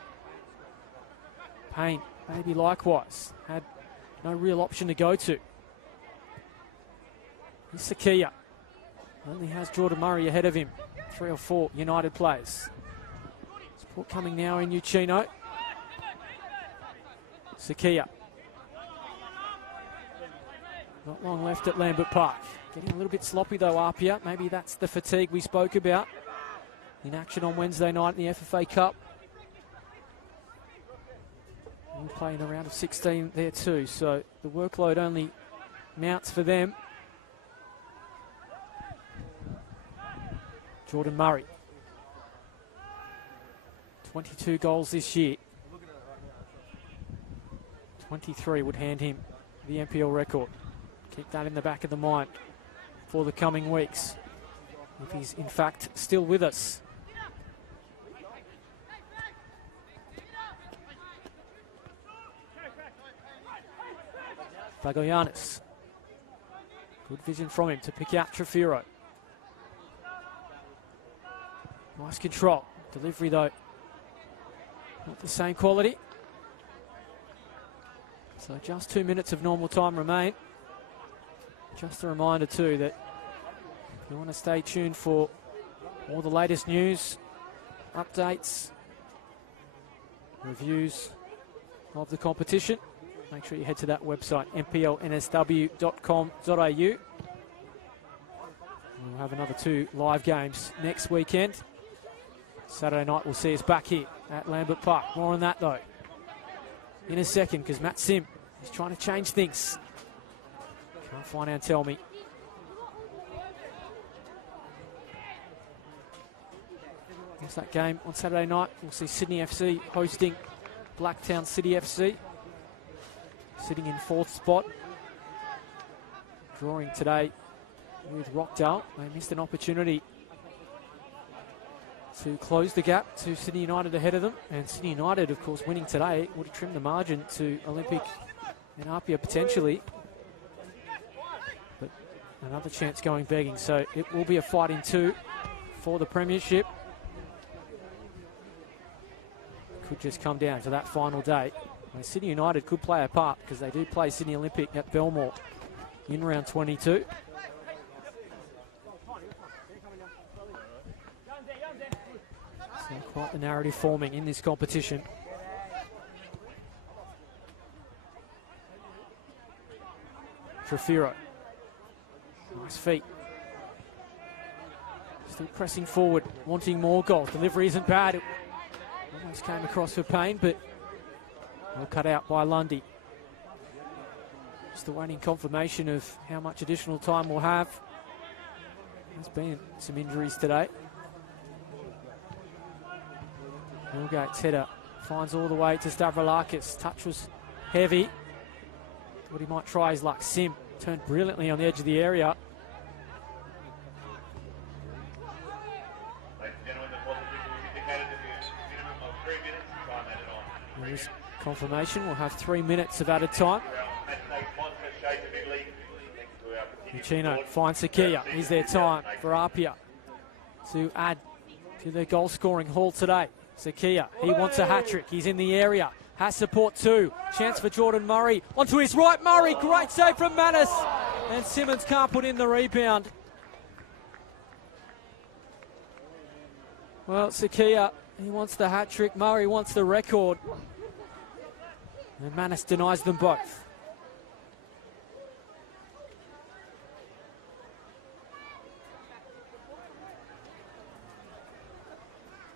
Payne, maybe likewise. Had no real option to go to. Here's Sakia. Only has Jordan Murray ahead of him. 3 or 4 United players. Support coming now in Uchino. Sakia. Not long left at Lambert Park. Getting a little bit sloppy though, APIA. Maybe that's the fatigue we spoke about. In action on Wednesday night in the FFA Cup. We're playing a round of 16 there too, so the workload only mounts for them. Jordan Murray. 22 goals this year. 23 would hand him the NPL record. Keep that in the back of the mind for the coming weeks, if he's in fact still with us. Bagoyanis. Good vision from him to pick out Trefiro. Nice control. Delivery though, not the same quality. So just 2 minutes of normal time remain. Just a reminder too that if you want to stay tuned for all the latest news, updates, reviews of the competition, make sure you head to that website, mplnsw.com.au. We'll have another 2 live games next weekend. Saturday night will see us back here at Lambert Park. More on that though in a second, because Matt Sim is trying to change things. Can't find Antelmi. What's that game on Saturday night? We'll see Sydney FC hosting Blacktown City FC. Sitting in 4th spot. Drawing today with Rockdale. They missed an opportunity to close the gap to Sydney United ahead of them. And Sydney United, of course, winning today would have trimmed the margin to Olympic and APIA potentially. Another chance going begging, so it will be a fight in two for the premiership. Could just come down to that final day. And Sydney United could play a part because they do play Sydney Olympic at Belmore in round 22. So quite the narrative forming in this competition. Trafiro. Nice feet. Still pressing forward, wanting more goals. Delivery isn't bad. It almost came across for Payne, but well cut out by Lundy. Just awaiting confirmation of how much additional time we'll have. There's been some injuries today. Millgate's header finds all the way to Stavroulakis. Touch was heavy. Thought he might try his luck. Sim turned brilliantly on the edge of the area. There's confirmation. We'll have 3 minutes of added time. Uchino finds Sakia. Is there time for APIA to add to their goal scoring haul today? Sakia, he wants a hat-trick. He's in the area. Has support too. Chance for Jordan Murray. Onto his right, Murray. Great save from Manus. And Simmons can't put in the rebound. Well, Sakia, he wants the hat-trick. Murray wants the record. And Manus denies them both.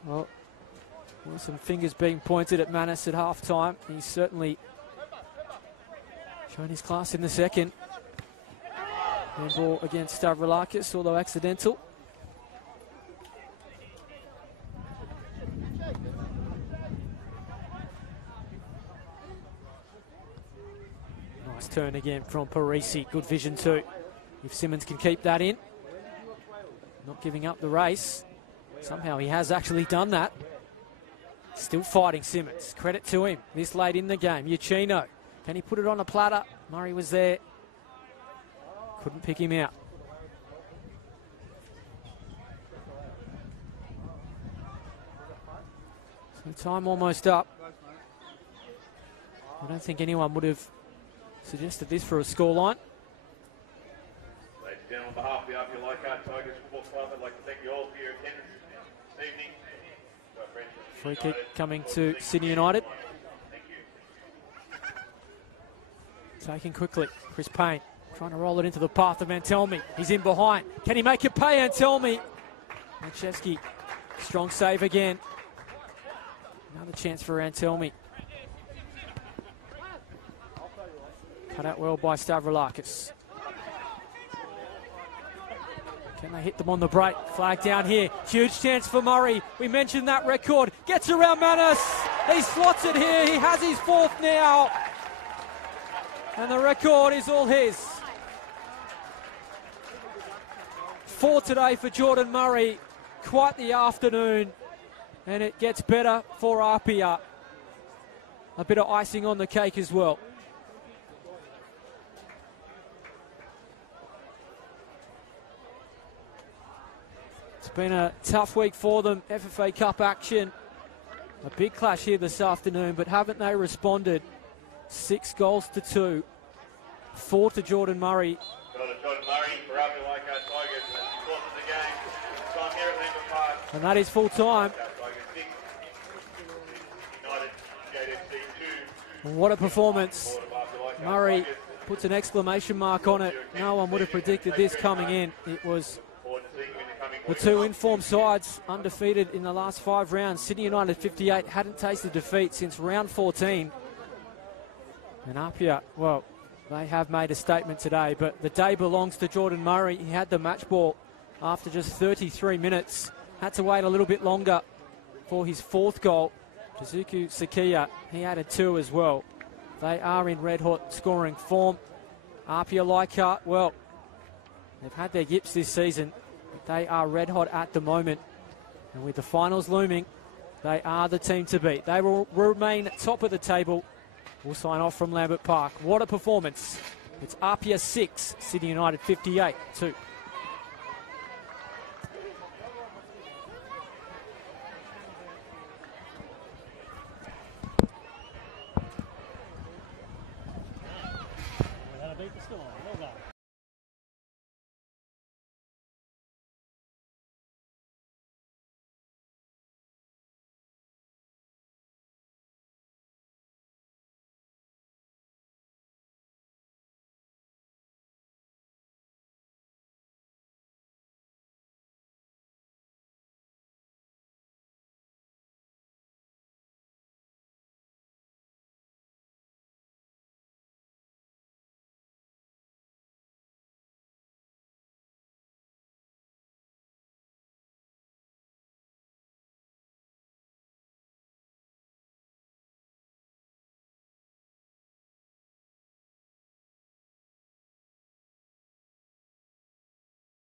Well, some fingers being pointed at Manus at half-time. He's certainly shown his class in the second. Handball against Stavroulakis, although accidental. Nice turn again from Parisi. Good vision too. If Simmons can keep that in. Not giving up the race. Somehow he has actually done that. Still fighting Simmons. Credit to him this late in the game. Uchino. Can he put it on a platter? Murray was there. Couldn't pick him out. So time almost up. I don't think anyone would have suggested this for a scoreline. Ladies and gentlemen, on behalf of the APIA Leichhardt Tigers Football Club, I'd like to thank you all for your attendance this evening. Free kick coming to Sydney United. Taken quickly. Chris Payne trying to roll it into the path of Antelmi. He's in behind. Can he make it pay, Antelmi? Manchevsky, strong save again. Another chance for Antelmi. Cut out well by Stavroulakis. Can they hit them on the break? Flag down here. Huge chance for Murray. We mentioned that record. Gets around Manus. He slots it here. He has his fourth now. And the record is all his. 4 today for Jordan Murray. Quite the afternoon. And it gets better for APIA. A bit of icing on the cake as well. It's been a tough week for them. FFA Cup action. A big clash here this afternoon, but haven't they responded? 6 goals to 2. 4 to Jordan Murray. Jordan Murray for APIA Leichhardt Tigers. And that's the course of the game. Time here at Lambert Park. And that is full time. What a performance. Murray puts an exclamation mark on it. No one would have predicted this coming in. It was the two informed sides undefeated in the last 5 rounds. Sydney United 58 hadn't tasted defeat since round 14. And APIA, well, they have made a statement today, but the day belongs to Jordan Murray. He had the match ball after just 33 minutes. Had to wait a little bit longer for his 4th goal. Kazuku Sakia, he added 2 as well. They are in red-hot scoring form. APIA Leichhardt, well, they've had their yips this season. But they are red-hot at the moment. And with the finals looming, they are the team to beat. They will remain top of the table. We'll sign off from Lambert Park. What a performance It's APIA 6, Sydney United 58, 2. Beat the score.